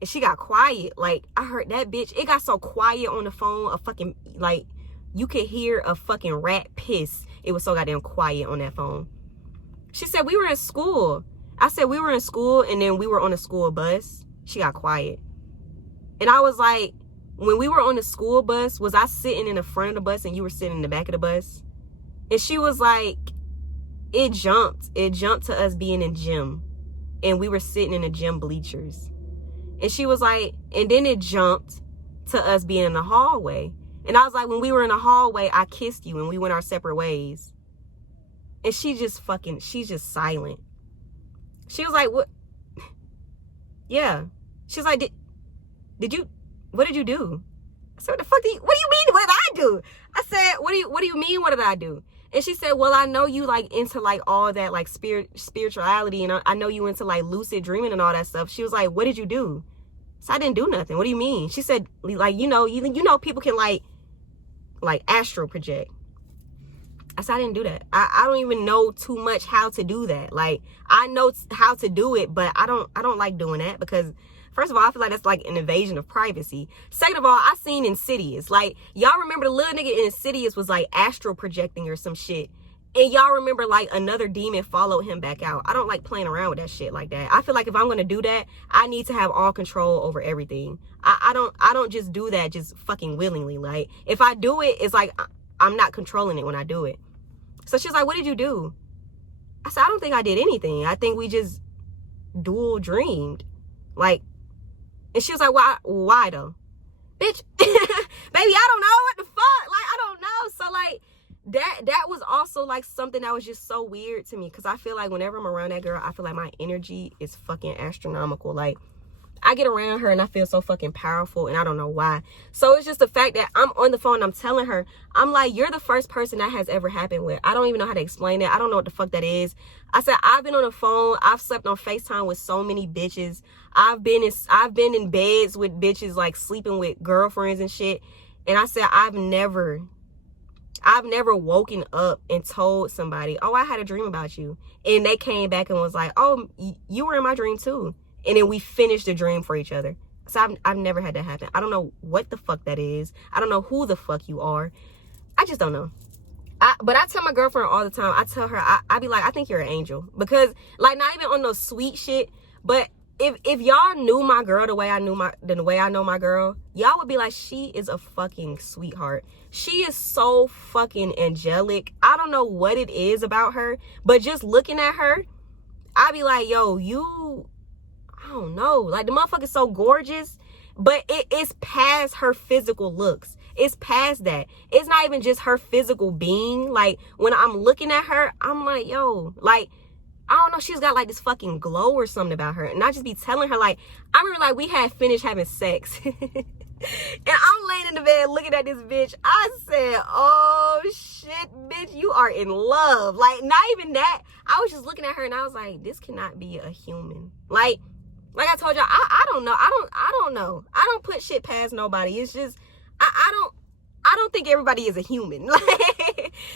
And she got quiet. Like, I heard that bitch. It got so quiet on the phone. A fucking, like, you could hear a fucking rat piss. It was so goddamn quiet on that phone. She said, we were in school. I said, we were in school and then we were on a school bus. She got quiet. And I was like, when we were on the school bus, was I sitting in the front of the bus and you were sitting in the back of the bus? And she was like, it jumped. It jumped to us being in gym. And we were sitting in the gym bleachers. And she was like, and then it jumped to us being in the hallway. And I was like, when we were in the hallway, I kissed you and we went our separate ways. And she's just silent. She was like, what? Yeah. She was like, what did you do? I said, what do you mean, what did I do? I said, what do you mean, what did I do? And she said, well, I know you like into like all that like spirituality, and I know you into like lucid dreaming and all that stuff. She was like, what did you do? So I didn't do nothing. What do you mean? She said, like, you know, people can like astral project. I said, I didn't do that. I don't even know too much how to do that. Like, I know how to do it, but I don't like doing that because, first of all, I feel like that's like an invasion of privacy. Second of all, I seen Insidious. Like, y'all remember the little nigga in Insidious was like astral projecting or some shit. And y'all remember like another demon followed him back out. I don't like playing around with that shit like that. I feel like if I'm gonna do that, I need to have all control over everything. I don't just do that just fucking willingly. Like, if I do it, it's like I'm not controlling it when I do it. So she's like, what did you do? I said, I don't think I did anything. I think we just dual dreamed. Like, and she was like, why though? Bitch, baby, I don't know what the fuck. Like, I don't know. So like, that was also like something that was just so weird to me, because I feel like whenever I'm around that girl, I feel like my energy is fucking astronomical. Like, I get around her and I feel so fucking powerful, and I don't know why. So it's just the fact that I'm on the phone and I'm telling her, I'm like, you're the first person that has ever happened with. I don't even know how to explain it. I don't know what the fuck that is. I said, I've been on the phone. I've slept on FaceTime with so many bitches. I've been in beds with bitches, like sleeping with girlfriends and shit. And I said, I've never woken up and told somebody, oh, I had a dream about you. And they came back and was like, oh, you were in my dream too. And then we finished the dream for each other. So I've never had that happen. I don't know what the fuck that is. I don't know who the fuck you are. I just don't know. But I tell my girlfriend all the time, I tell her, I be like, I think you're an angel. Because, like, not even on no sweet shit, but if y'all knew my girl the way I know my girl, y'all would be like, she is a fucking sweetheart. She is so fucking angelic. I don't know what it is about her, but just looking at her, I be like, yo, I don't know. Like, the motherfucker's so gorgeous, but it's past her physical looks. It's past that. It's not even just her physical being. Like, when I'm looking at her, I'm like, yo, like, I don't know, she's got like this fucking glow or something about her. And I just be telling her, like, I remember like we had finished having sex. And I'm laying in the bed looking at this bitch. I said, oh shit, bitch, you are in love. Like, not even that. I was just looking at her and I was like, this cannot be a human. Like I told y'all, I don't know. I don't know. I don't put shit past nobody. It's just, I don't think everybody is a human.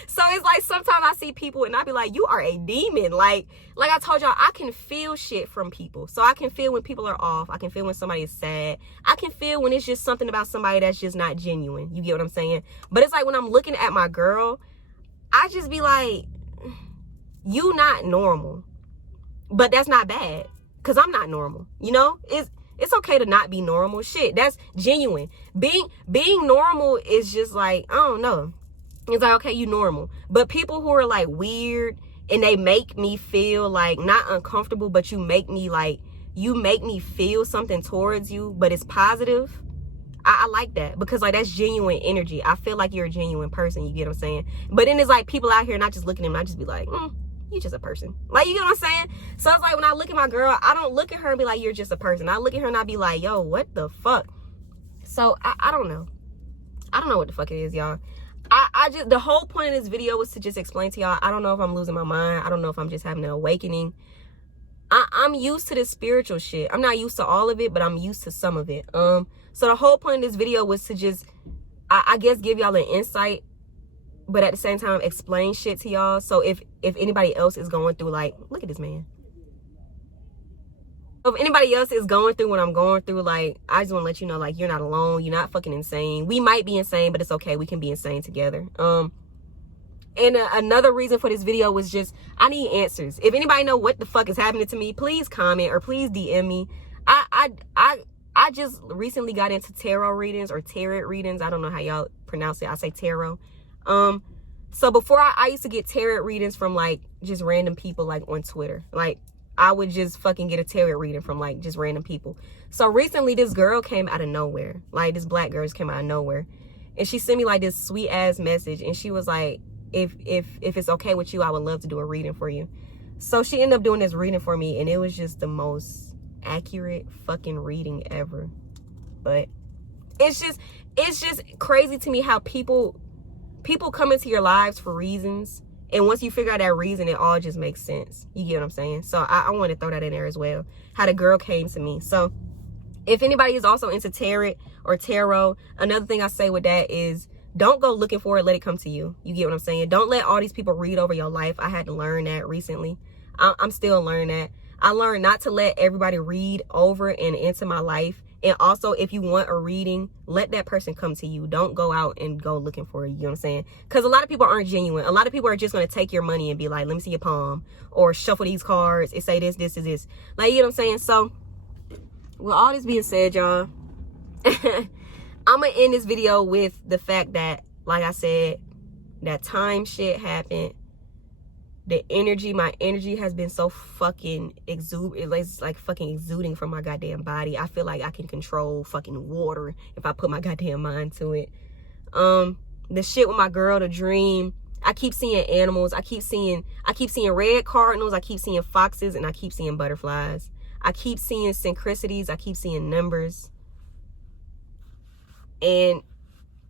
So it's like sometimes I see people and I be like, you are a demon. Like I told y'all, I can feel shit from people. So I can feel when people are off. I can feel when somebody is sad. I can feel when it's just something about somebody that's just not genuine. You get what I'm saying? But it's like when I'm looking at my girl, I just be like, you not normal. But that's not bad. Because I'm not normal. You know? It's okay to not be normal. Shit, that's genuine. Being normal is just like, I don't know. It's like, okay, you normal. But people who are like weird and they make me feel like not uncomfortable, but you make me feel something towards you, but it's positive. I like that because like that's genuine energy. I feel like you're a genuine person. You get what I'm saying? But then it's like people out here not just looking at them. I just be like, you just a person. Like, you get what I'm saying? So it's like when I look at my girl, I don't look at her and be like, you're just a person. I look at her and I be like, yo, what the fuck? So I don't know. I don't know what the fuck it is, y'all. I just, the whole point of this video was to just explain to y'all, I don't know if I'm losing my mind. I don't know if I'm just having an awakening. I'm used to this spiritual shit. I'm not used to all of it, but I'm used to some of it. So the whole point of this video was to just, I guess, give y'all an insight, but at the same time explain shit to y'all. So if anybody else is going through, like, look at this man. If anybody else is going through what I'm going through, like, I just want to let you know, like, you're not alone. You're not fucking insane. We might be insane, but it's okay. We can be insane together. And another reason for this video was just, I need answers. If anybody know what the fuck is happening to me, please comment or please DM me. I just recently got into tarot readings or tarot readings. I don't know how y'all pronounce it. I say tarot. So before I used to get tarot readings from like just random people like on Twitter. Like I would just fucking get a tarot reading from like just random people. So recently this girl came out of nowhere. Like this black girl came out of nowhere. And she sent me like this sweet ass message. And she was like, if it's okay with you, I would love to do a reading for you. So she ended up doing this reading for me. And it was just the most accurate fucking reading ever. But it's just crazy to me how people come into your lives for reasons, and once you figure out that reason, it all just makes sense. You get what I'm saying? So I want to throw that in there as well, how the girl came to me. So if anybody is also into tarot or tarot, another thing I say with that is don't go looking for it, let it come to you. You get what I'm saying? Don't let all these people read over your life. I had to learn that recently. I'm still learning that. I learned not to let everybody read over and into my life. And also, if you want a reading, let that person come to you. Don't go out and go looking for it. You know what I'm saying? Because a lot of people aren't genuine. A lot of people are just going to take your money and be like, let me see your palm. Or shuffle these cards and say this is this. Like, you know what I'm saying? So, with all this being said, y'all, I'm going to end this video with the fact that, like I said, that time shit happened. The energy, my energy has been so fucking it's like fucking exuding from my goddamn body. I feel like I can control fucking water if I put my goddamn mind to it. The shit with my girl, the dream. I keep seeing animals. I keep seeing red cardinals. I keep seeing foxes, and I keep seeing butterflies. I keep seeing synchronicities. I keep seeing numbers. And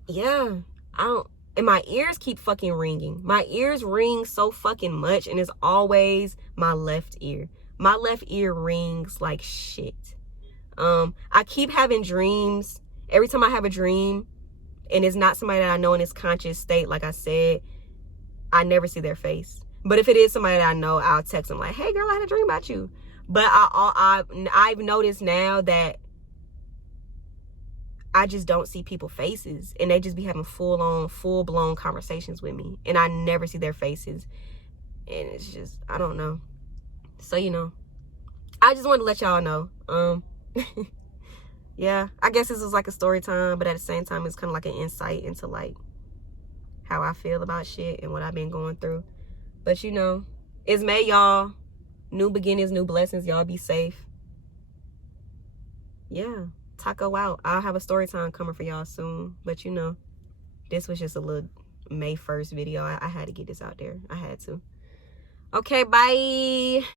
yeah, and my ears keep fucking ringing. My ears ring so fucking much, and it's always my left ear. My left ear rings like shit. I keep having dreams. Every time I have a dream, and it's not somebody that I know in this conscious state, like I said, I never see their face. But if it is somebody that I know, I'll text them like, hey girl, I had a dream about you. But I've noticed now that I just don't see people's faces, and they just be having full-blown conversations with me, and I never see their faces. And it's just, I don't know. So, you know, I just wanted to let y'all know. Yeah, I guess this was like a story time, but at the same time, it's kind of like an insight into like how I feel about shit and what I've been going through. But you know, it's May, y'all. New beginnings, new blessings. Y'all be safe. Yeah, taco out. I'll have a story time coming for y'all soon. But you know, this was just a little May 1st video. I had to get this out there. I had to. Okay, bye.